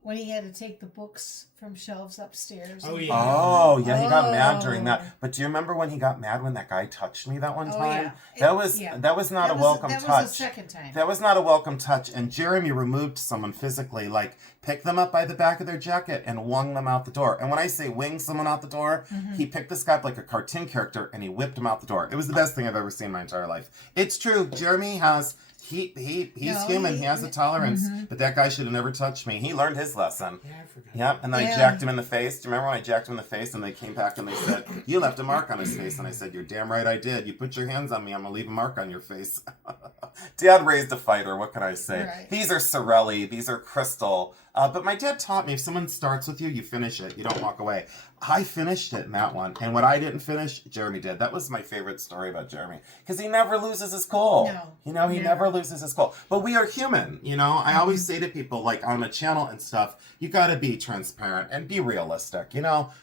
When he had to take the books from shelves upstairs. Oh, yeah. Oh, yeah, he got mad during that. But do you remember when he got mad when that guy touched me that one time? Yeah. That was not a welcome touch. That was the second time. That was not a welcome touch. And Jeremy removed someone physically, like picked them up by the back of their jacket and wung them out the door. And when I say wing someone out the door, he picked this guy up like a cartoon character and he whipped him out the door. It was the best thing I've ever seen in my entire life. It's true. Jeremy has... He's human. He has a tolerance. But that guy should have never touched me. He learned his lesson. Yeah, I forgot. Yep. And then I jacked him in the face. Do you remember when I jacked him in the face and they came back and they said, you left a mark on his face? And I said, you're damn right I did. You put your hands on me, I'm going to leave a mark on your face. Dad raised a fighter. What can I say? Right. These are Sorelli. These are crystal. But my dad taught me if someone starts with you, you finish it. You don't walk away. I finished it in that one. And what I didn't finish, Jeremy did. That was my favorite story about Jeremy. Because he never loses his cool. No. He never loses his cool. But we are human, I always say to people, like on a channel and stuff, you got to be transparent and be realistic,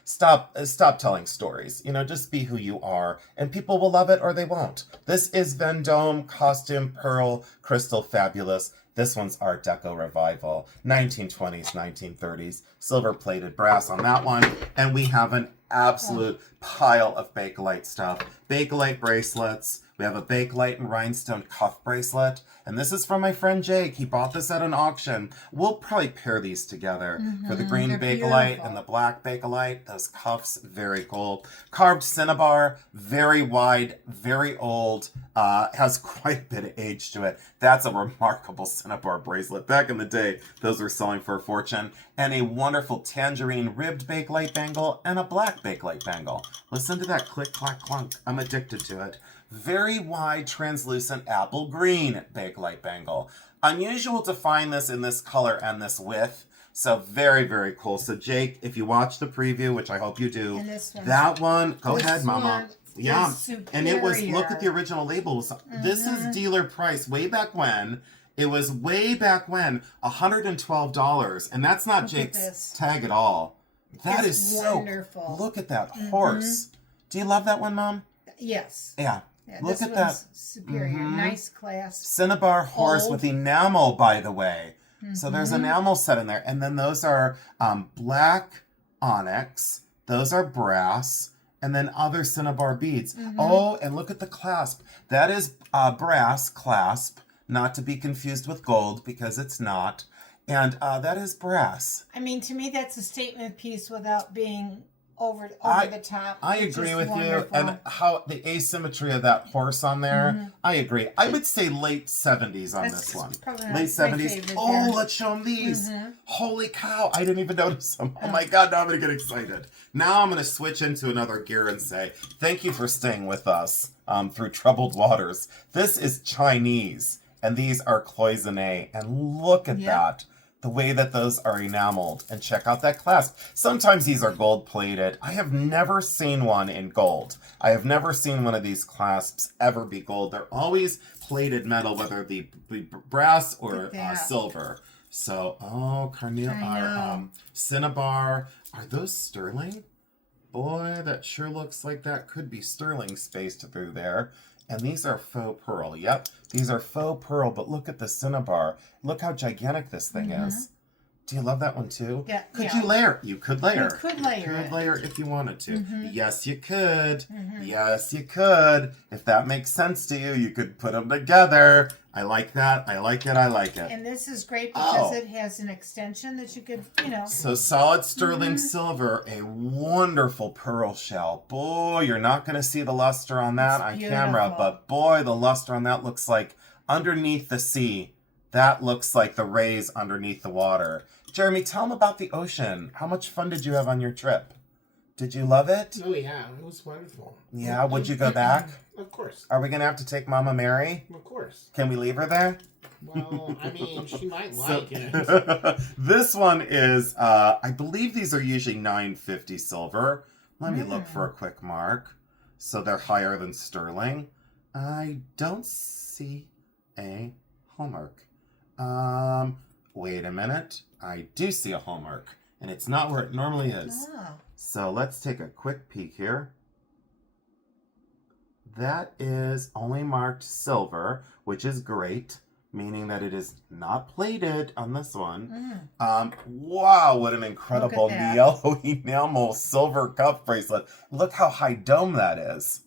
Stop telling stories, just be who you are. And people will love it or they won't. This is Vendome Costume Pearl Crystal Fabulous. This one's Art Deco Revival, 1920s, 1930s, silver-plated brass on that one. And we have an absolute pile of Bakelite stuff. Bakelite bracelets. We have a Bakelite and rhinestone cuff bracelet. And this is from my friend Jake. He bought this at an auction. We'll probably pair these together for the green Bakelite and the black Bakelite. Those cuffs, very cool. Carved cinnabar, very wide, very old. Has quite a bit of age to it. That's a remarkable cinnabar bracelet. Back in the day, those were selling for a fortune. And a wonderful tangerine ribbed Bakelite bangle and a black Bakelite bangle. Listen to that click, clack, clunk. I'm addicted to it. Very wide, translucent apple green Bakelite bangle. Unusual to find this in this color and this width. So very, very cool. So Jake, if you watch the preview, which I hope you do, that one, go ahead, Mama. Yeah, and it was, look at the original labels. This is dealer price way back when. It was way back when, $112. And that's not Jake's tag at all. That is so wonderful. Look at that horse. Do you love that one, Mom? Yes. Yeah. Look at that. Superior. Nice class. Cinnabar horse with enamel, by the way. So there's enamel set in there. And then those are black onyx. Those are brass. And then other cinnabar beads. Oh, and look at the clasp. That is brass clasp, not to be confused with gold because it's not. And that is brass. I mean, to me, that's a statement piece without being over the top. I It's agree just with wonderful. you. And how the asymmetry of that horse on there, I agree. I would say late 70s on That's this one. probably Late my 70s. favorite Oh, there. let's show them these. Holy cow. I didn't even notice them. Oh my God, now I'm going to get excited. Now I'm going to switch into another gear and say, thank you for staying with us through troubled waters. This is Chinese, and these are cloisonne. And look at that. The way that those are enameled, and check out that clasp. Sometimes these are gold plated. I have never seen one in gold. I have never seen one of these clasps ever be gold. They're always plated metal, whether it be brass or silver. So, cinnabar. Are those sterling? Boy, that sure looks like that could be sterling spaced through there. And these are faux pearl. Yep, these are faux pearl, but look at the cinnabar. Look how gigantic this thing is. Do you love that one too? Yeah. Could you layer? You could layer. You could layer You could it. layer if you wanted to. Yes, you could. Yes, you could. If that makes sense to you, you could put them together. I like that. I like it. I like it. And this is great because it has an extension that you could, So solid sterling silver, a wonderful pearl shell. Boy, you're not going to see the luster on that on camera, beautiful. but boy, the luster on that looks like underneath the sea. That looks like the rays underneath the water. Jeremy, tell them about the ocean. How much fun did you have on your trip? Did you love it? Oh, yeah. It was wonderful. Yeah, would you go back? Of course. Are we going to have to take Mama Mary? Of course. Can we leave her there? Well, I mean, she might like it. This one is, I believe these are usually $9.50 silver. Let me look for a quick mark. So they're higher than sterling. I don't see a hallmark. Wait a minute. I do see a hallmark, and it's not where it normally is. Oh. So let's take a quick peek here. That is only marked silver, which is great, meaning that it is not plated on this one. Wow, what an incredible yellow enamel silver cuff bracelet. Look how high dome that is.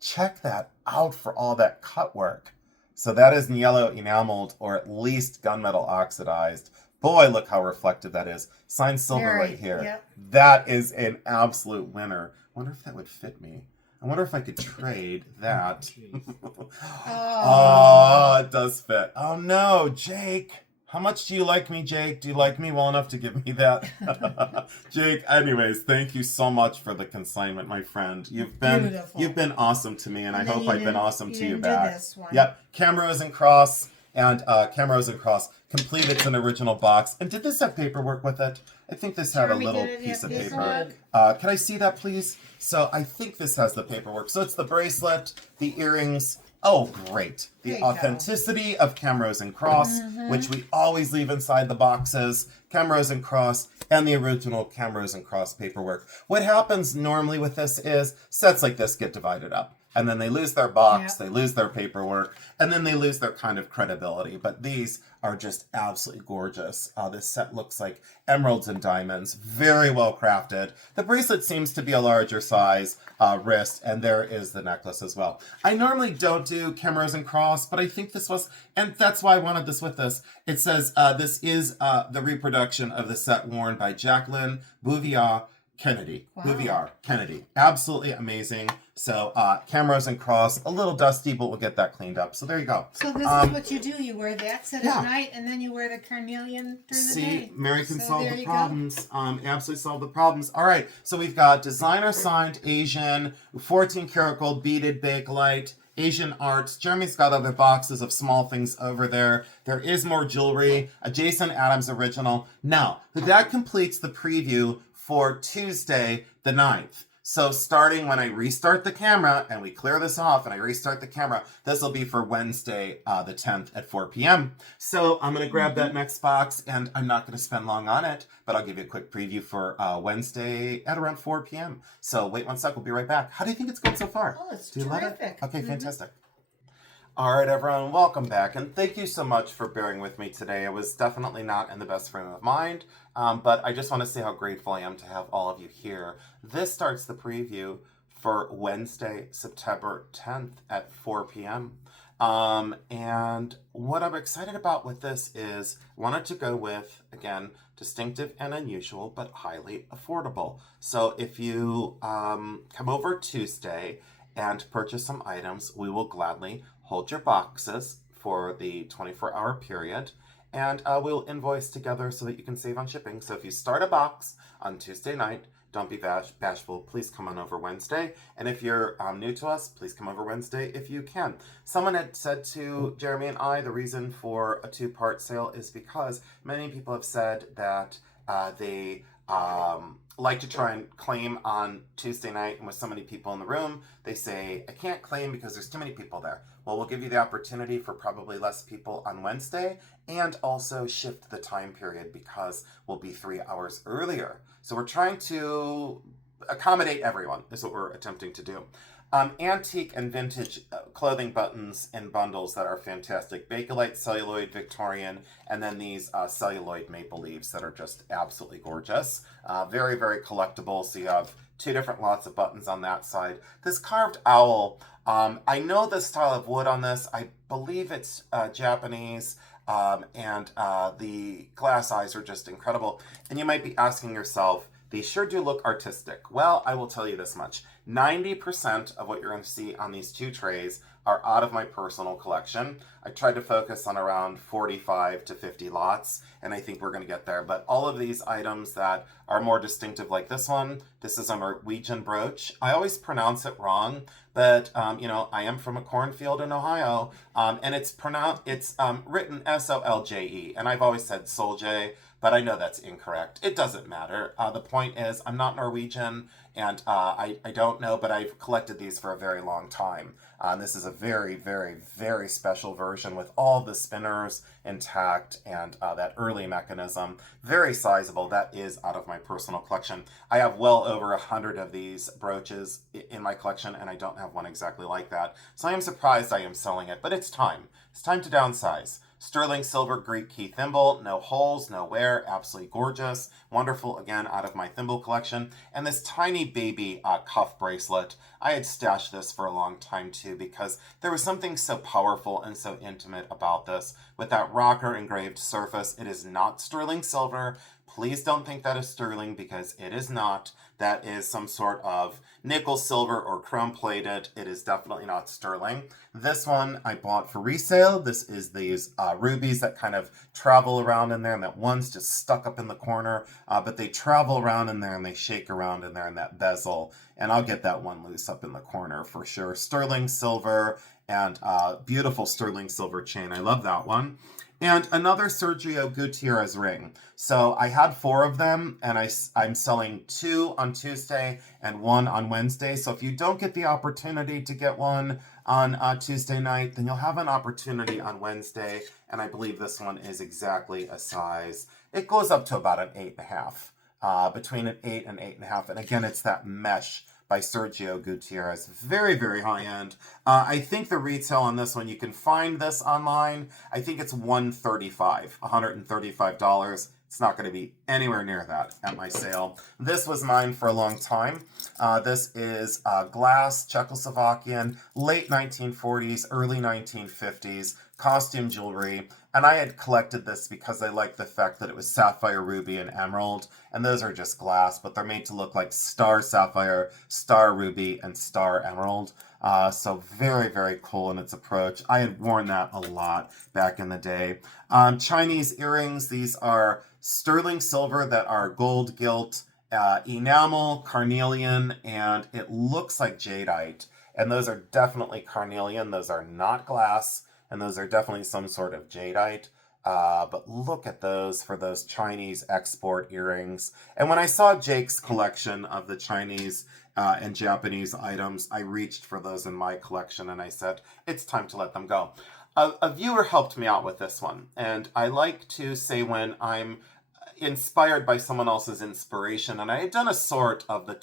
Check that out for all that cut work. So that is yellow enameled, or at least gunmetal oxidized. Boy, look how reflective that is. Signed silver right here. Yep. That is an absolute winner. I wonder if that would fit me. I wonder if I could trade that. Oh, it does fit. Oh no, Jake. How much do you like me, Jake? Do you like me well enough to give me that? Jake, anyways, thank you so much for the consignment, my friend. You've been awesome to me, and I hope I've been awesome to you back. This one. Yep, Camrose and Cross, and Camrose and Cross complete. It's an original box. And did this have paperwork with it? I think this had a little piece of paper. Can I see that, please? So I think this has the paperwork. So it's the bracelet, the earrings. Oh, great. The authenticity of Camrose and Cross, which we always leave inside the boxes. Camrose and Cross, and the original Camrose and Cross paperwork. What happens normally with this is sets like this get divided up. And then they lose their box, they lose their paperwork, and then they lose their kind of credibility. But these are just absolutely gorgeous. This set looks like emeralds and diamonds. Very well crafted. The bracelet seems to be a larger size wrist, and there is the necklace as well. I normally don't do Camrose and Cross, but I think this was, and that's why I wanted this with this. It says this is the reproduction of the set worn by Jacqueline Bouvier Kennedy. Wow. Bouvier Kennedy. Absolutely amazing. So Camrose and Cross, a little dusty, but we'll get that cleaned up. So there you go. So this is what you do. You wear that set at night, and then you wear the carnelian through the day. See, Mary can solve the problems. Absolutely solve the problems. All right, so we've got designer signed Asian, 14 karat gold beaded bakelite, Asian arts. Jeremy's got other boxes of small things over there. There is more jewelry, a Jason Adams original. Now, that completes the preview for Tuesday the 9th. So starting when I restart the camera and we clear this off and I restart the camera, this will be for Wednesday the 10th at 4 p.m. So I'm going to grab that next box, and I'm not going to spend long on it, but I'll give you a quick preview for Wednesday at around 4 p.m. So wait one sec, we'll be right back. How do you think it's going so far? Oh, it's Do you love it? terrific. Okay, fantastic. All right, everyone, welcome back, and thank you so much for bearing with me today. I was definitely not in the best frame of mind, but I just want to say how grateful I am to have all of you here. This starts the preview for Wednesday, September 10th at 4 p.m. And what I'm excited about with this is I wanted to go with, again, distinctive and unusual, but highly affordable. So if you come over Tuesday and purchase some items, we will gladly hold your boxes for the 24-hour period, and we'll invoice together so that you can save on shipping. So if you start a box on Tuesday night, don't be bashful. Please come on over Wednesday. And if you're new to us, please come over Wednesday if you can. Someone had said to Jeremy and I, the reason for a two-part sale is because many people have said that they like to try and claim on Tuesday night, and with so many people in the room, they say, I can't claim because there's too many people there. Well, we'll give you the opportunity for probably less people on Wednesday, and also shift the time period because we'll be 3 hours earlier. So we're trying to accommodate everyone, is what we're attempting to do. Antique and vintage clothing buttons in bundles that are fantastic. Bakelite, celluloid, Victorian, and then these celluloid maple leaves that are just absolutely gorgeous. Very, very collectible. So you have two different lots of buttons on that side. This carved owl, I know the style of wood on this. I believe it's Japanese. And the glass eyes are just incredible. And you might be asking yourself, these sure do look artistic. Well, I will tell you this much. 90% of what you're going to see on these two trays are out of my personal collection. I tried to focus on around 45 to 50 lots, and I think we're going to get there. But all of these items that are more distinctive, like this one, this is a Norwegian brooch. I always pronounce it wrong, but I am from a cornfield in Ohio, and it's written Solje, and I've always said Solje, but I know that's incorrect. It doesn't matter. The point is, I'm not Norwegian, and I don't know, but I've collected these for a very long time. This is a very, very, very special version with all the spinners intact and that early mechanism. Very sizable. That is out of my personal collection. I have well over 100 of these brooches in my collection, and I don't have one exactly like that. So I am surprised I am selling it, but it's time. It's time to downsize. Sterling silver Greek key thimble, no holes, no wear, absolutely gorgeous. Wonderful, again, out of my thimble collection. And this tiny baby cuff bracelet. I had stashed this for a long time too because there was something so powerful and so intimate about this. With that rocker engraved surface, it is not sterling silver. Please don't think that is sterling because it is not. That is some sort of nickel, silver, or chrome plated. It is definitely not sterling. This one I bought for resale. This is these rubies that kind of travel around in there, and that one's just stuck up in the corner, but they travel around in there and they shake around in there in that bezel, and I'll get that one loose up in the corner for sure. Sterling silver and beautiful sterling silver chain. I love that one. And another Sergio Gutierrez ring. So I had 4 of them, and I'm selling 2 on Tuesday and 1 on Wednesday. So if you don't get the opportunity to get one on Tuesday night, then you'll have an opportunity on Wednesday. And I believe this one is exactly a size. It goes up to about an 8.5, between an 8 and 8.5. And again, it's that mesh by Sergio Gutierrez. Very, very high end. I think the retail on this one, you can find this online. I think it's $135. It's not going to be anywhere near that at my sale. This was mine for a long time. This is glass, Czechoslovakian, late 1940s, early 1950s, costume jewelry. And I had collected this because I liked the fact that it was sapphire, ruby, and emerald. And those are just glass, but they're made to look like star sapphire, star ruby, and star emerald. So very, very cool in its approach. I had worn that a lot back in the day. Chinese earrings. These are sterling silver that are gold gilt, enamel, carnelian, and it looks like jadeite. And those are definitely carnelian. Those are not glass. And those are definitely some sort of jadeite. But look at those for those Chinese export earrings. And when I saw Jake's collection of the Chinese and Japanese items, I reached for those in my collection and I said, it's time to let them go. A viewer helped me out with this one. And I like to say when I'm inspired by someone else's inspiration, and I had done a sort of the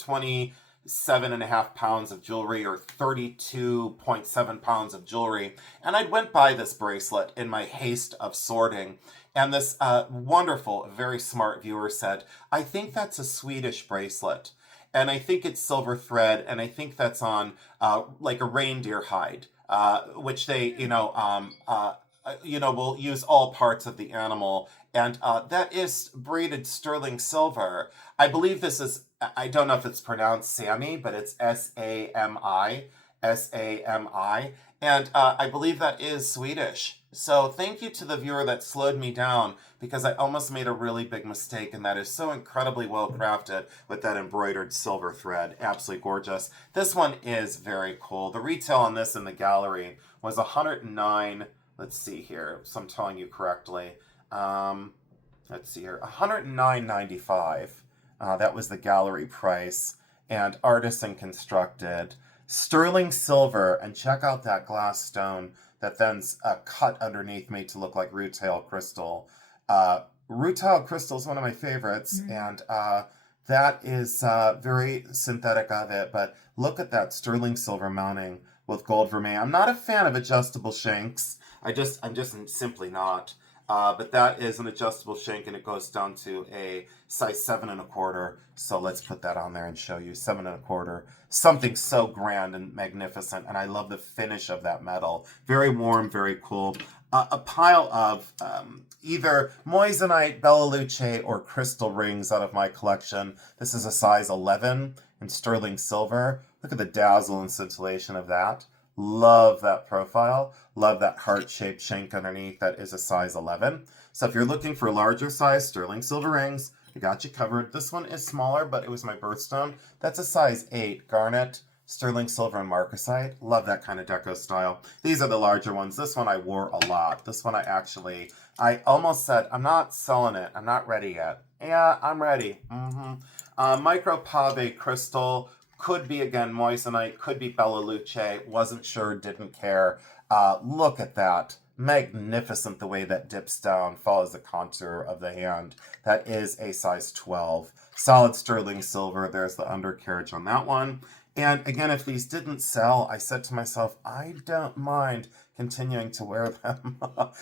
7.5 pounds of jewelry or 32.7 pounds of jewelry. And I went by this bracelet in my haste of sorting. And this wonderful, very smart viewer said, I think that's a Swedish bracelet. And I think it's silver thread. And I think that's on like a reindeer hide, which they, will use all parts of the animal. And that is braided sterling silver. I believe this is, I don't know if it's pronounced Sami, but it's Sami, Sami. And I believe that is Swedish. So thank you to the viewer that slowed me down because I almost made a really big mistake, and that is so incredibly well crafted with that embroidered silver thread. Absolutely gorgeous. This one is very cool. The retail on this in the gallery was 109. Let's see here. So I'm telling you correctly. Let's see here. 109.95. That was the gallery price, and artisan constructed. Sterling silver, and check out that glass stone that then's cut underneath made to look like rutile crystal. Rutile crystal is one of my favorites, and that is very synthetic of it, but look at that sterling silver mounting with gold vermeil. I'm not a fan of adjustable shanks. I'm just simply not. But that is an adjustable shank, and it goes down to a size 7.25. So let's put that on there and show you 7.25. Something so grand and magnificent, and I love the finish of that metal. Very warm, very cool. A pile of either moissanite, Bella Luce, or crystal rings out of my collection. This is a size 11 in sterling silver. Look at the dazzle and scintillation of that. Love that profile. Love that heart-shaped shank underneath. That is a size 11. So if you're looking for larger size sterling silver rings, I got you covered. This one is smaller, but it was my birthstone. That's a size 8 garnet, sterling silver, and marcasite. Love that kind of deco style. These are the larger ones. This one I wore a lot. This one I almost said, I'm not selling it. I'm not ready yet. Yeah, I'm ready. Micro pave crystal. Could be, again, moissanite, could be Bella Luce, wasn't sure, didn't care. Look at that. Magnificent the way that dips down, follows the contour of the hand. That is a size 12. Solid sterling silver, there's the undercarriage on that one. And again, if these didn't sell, I said to myself, I don't mind continuing to wear them.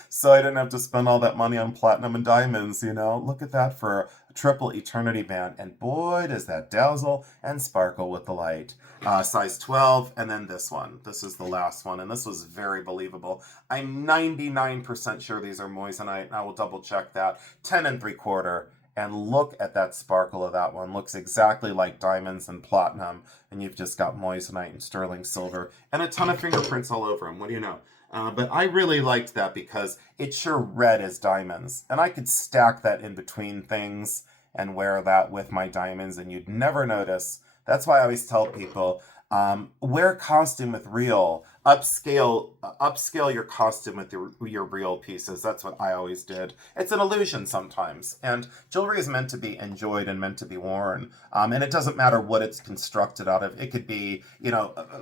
So I didn't have to spend all that money on platinum and diamonds, Look at that for a triple eternity band. And boy, does that dazzle and sparkle with the light. Size 12, and then this one. This is the last one, and this was very believable. I'm 99% sure these are moissanite, and I will double check that. 10.75. And look at that sparkle of that one. Looks exactly like diamonds and platinum. And you've just got moissanite and sterling silver. And a ton of fingerprints all over them. What do you know? But I really liked that because it sure read as diamonds. And I could stack that in between things and wear that with my diamonds. And you'd never notice. That's why I always tell people, wear costume with real. Upscale your costume with your real pieces. That's what I always did. It's an illusion sometimes, and jewelry is meant to be enjoyed and meant to be worn. And it doesn't matter what it's constructed out of. It could be,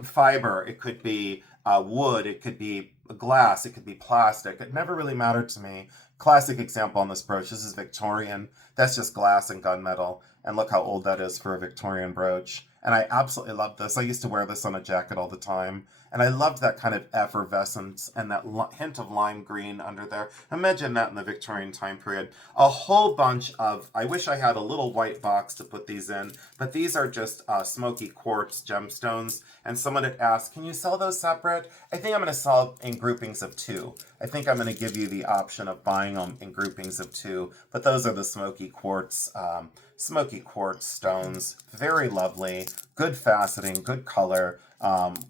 fiber. It could be wood. It could be glass. It could be plastic. It never really mattered to me. Classic example on this brooch. This is Victorian. That's just glass and gunmetal. And look how old that is for a Victorian brooch. And I absolutely love this. I used to wear this on a jacket all the time. And I loved that kind of effervescence and that hint of lime green under there. Imagine that in the Victorian time period. A whole bunch of, I wish I had a little white box to put these in, but these are just smoky quartz gemstones. And someone had asked, can you sell those separate? I think I'm going to sell in groupings of 2. I think I'm going to give you the option of buying them in groupings of 2. But those are the smoky quartz stones. Very lovely, good faceting, good color,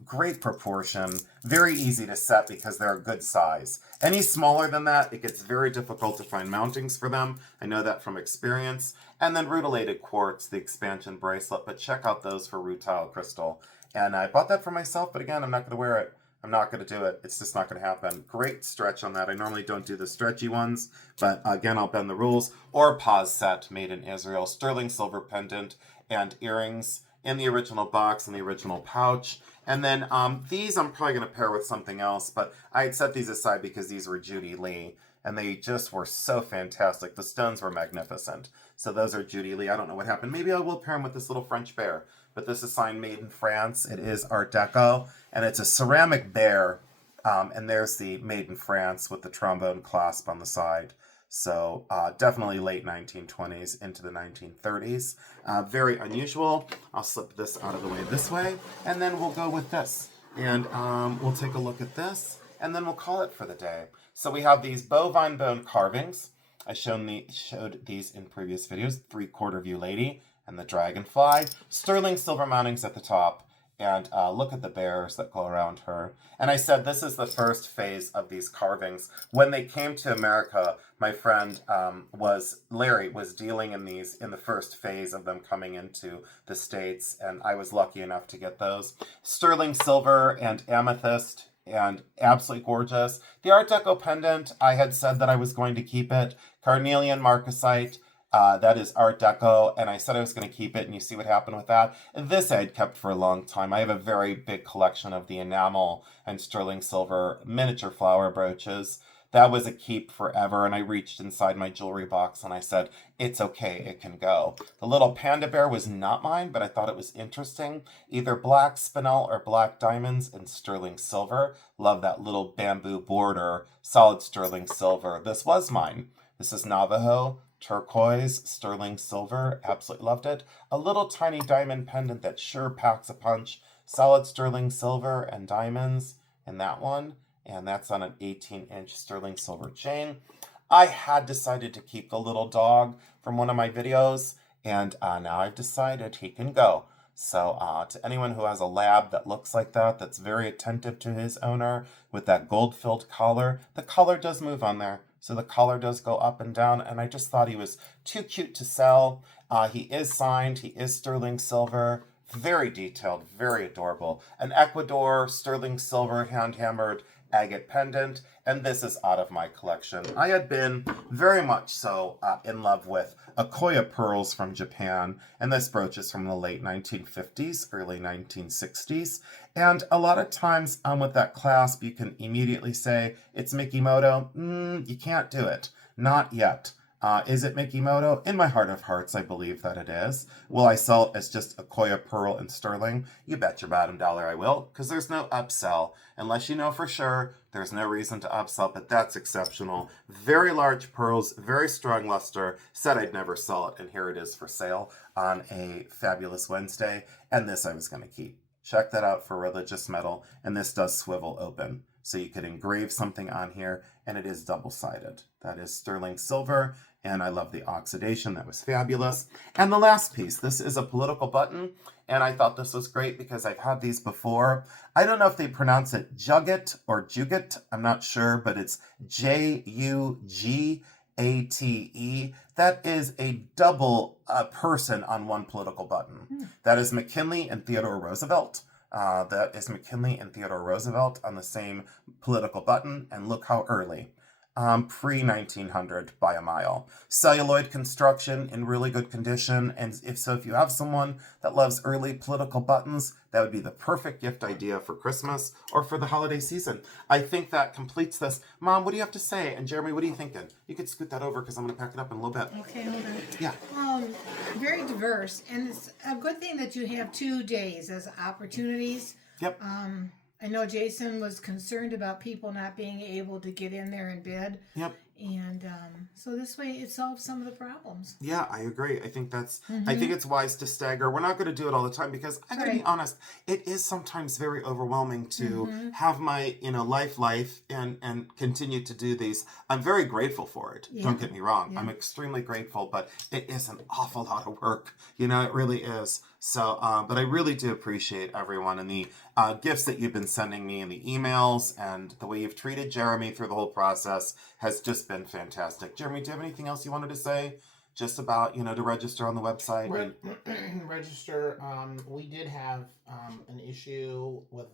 great proportion, very easy to set because they're a good size. Any smaller than that, it gets very difficult to find mountings for them. I know that from experience. And then rutilated quartz, the expansion bracelet, but check out those for rutile crystal. And I bought that for myself, but again, I'm not going to wear it. I'm not going to do it. It's just not going to happen. Great stretch on that. I normally don't do the stretchy ones, but again, I'll bend the rules. Or pause set made in Israel. Sterling silver pendant and earrings in the original box and the original pouch. And then these I'm probably going to pair with something else, but I had set these aside because these were Judy Lee. and they just were so fantastic. The stones were magnificent. So those are Judy Lee. I don't know what happened. Maybe I will pair them with this little French bear. But this is signed Made in France. It is Art Deco, and it's a ceramic bear. And there's the Made in France with the trombone clasp on the side. So definitely late 1920s into the 1930s. Very unusual. I'll slip this out of the way this way, and then we'll go with this. And we'll take a look at this, and then we'll call it for the day. So we have these bovine bone carvings. I showed these in previous videos. 3/4 view lady and the dragonfly. Sterling silver mountings at the top. And look at the bears that go around her. And I said this is the first phase of these carvings. When they came to America, my friend Larry was dealing in these in the first phase of them coming into the States. And I was lucky enough to get those. Sterling silver and amethyst. And absolutely gorgeous. The Art Deco pendant, I had said that I was going to keep it. Carnelian marcasite. That is Art Deco, and I said I was going to keep it, and you see what happened with that. This I had kept for a long time. I have a very big collection of the enamel and sterling silver miniature flower brooches. That was a keep forever, and I reached inside my jewelry box, and I said, it's okay, it can go. The little panda bear was not mine, but I thought it was interesting. Either black spinel or black diamonds and sterling silver. Love that little bamboo border, solid sterling silver. This was mine. This is Navajo. Turquoise, sterling silver, absolutely loved it. A little tiny diamond pendant that sure packs a punch. Solid sterling silver and diamonds in that one. And that's on an 18-inch sterling silver chain. I had decided to keep the little dog from one of my videos. And now I've decided he can go. So to anyone who has a lab that looks like that, that's very attentive to his owner with that gold-filled collar, the collar does move on there. So the collar does go up and down, and I just thought he was too cute to sell. He is signed. He is sterling silver. Very detailed, very adorable. An Ecuador sterling silver hand-hammered agate pendant, and this is out of my collection. I had been very much so in love with Akoya pearls from Japan, and this brooch is from the late 1950s, early 1960s. And a lot of times with that clasp, you can immediately say, it's Mikimoto. You can't do it. Not yet. Is it Mikimoto? In my heart of hearts, I believe that it is. Will I sell it as just Akoya pearl and sterling? You bet your bottom dollar I will, because there's no upsell. Unless you know for sure, there's no reason to upsell, but that's exceptional. Very large pearls, very strong luster. Said I'd never sell it, and here it is for sale on a fabulous Wednesday. And this I was going to keep. Check that out for religious metal, and this does swivel open. So you could engrave something on here, and it is double-sided. That is sterling silver, and I love the oxidation. That was fabulous. And the last piece, this is a political button, and I thought this was great because I've had these before. I don't know if they pronounce it Jugget or Jugget. I'm not sure, but it's Jugate. That is a double person on one political button. That is McKinley and Theodore Roosevelt. That is McKinley and Theodore Roosevelt on the same political button, and look how early. Pre-1900 by a mile. Celluloid construction in really good condition, and if you have someone that loves early political buttons, that would be the perfect gift idea for Christmas or for the holiday season. I think that completes this. Mom, what do you have to say? And Jeremy, what are you thinking? You could scoot that over because I'm going to pack it up in a little bit. Okay, hold on. Yeah. Very diverse, and it's a good thing that you have 2 days as opportunities. Yep. I know Jason was concerned about people not being able to get in there and bid. Yep. And so this way it solves some of the problems. Yeah, I agree. I think I think it's wise to stagger. We're not going to do it all the time because I got to be honest, it is sometimes very overwhelming to have my, life and continue to do these. I'm very grateful for it. Yeah. Don't get me wrong. Yeah. I'm extremely grateful, but it is an awful lot of work. It really is. So, but I really do appreciate everyone and the gifts that you've been sending me and the emails and the way you've treated Jeremy through the whole process has just been fantastic. Jeremy, do you have anything else you wanted to say? Just about, to register on the website? Register. We did have an issue with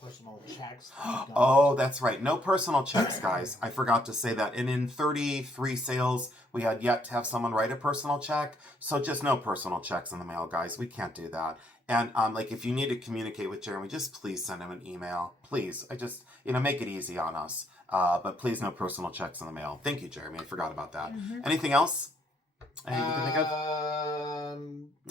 personal checks. Oh, that's right. No personal checks, guys. I forgot to say that. And in 33 sales, we had yet to have someone write a personal check. So just no personal checks in the mail, guys. We can't do that. And if you need to communicate with Jeremy, just please send him an email. Please. I just, make it easy on us. But please, no personal checks in the mail. Thank you, Jeremy. I forgot about that. Anything else? Anything you can think of?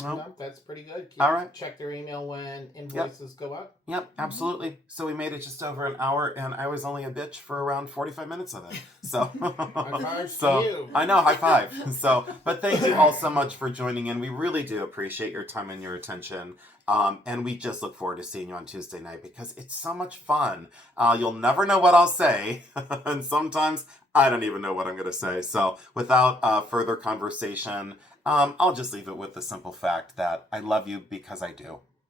No, that's pretty good. All right. Check their email when invoices go up. Yep, absolutely. So we made it just over an hour, and I was only a bitch for around 45 minutes of it. So, High five so to you. I know, high five. So, but thank you all so much for joining in. We really do appreciate your time and your attention. And we just look forward to seeing you on Tuesday night because it's so much fun. You'll never know what I'll say, and sometimes I don't even know what I'm going to say. So, without further conversation, I'll just leave it with the simple fact that I love you because I do.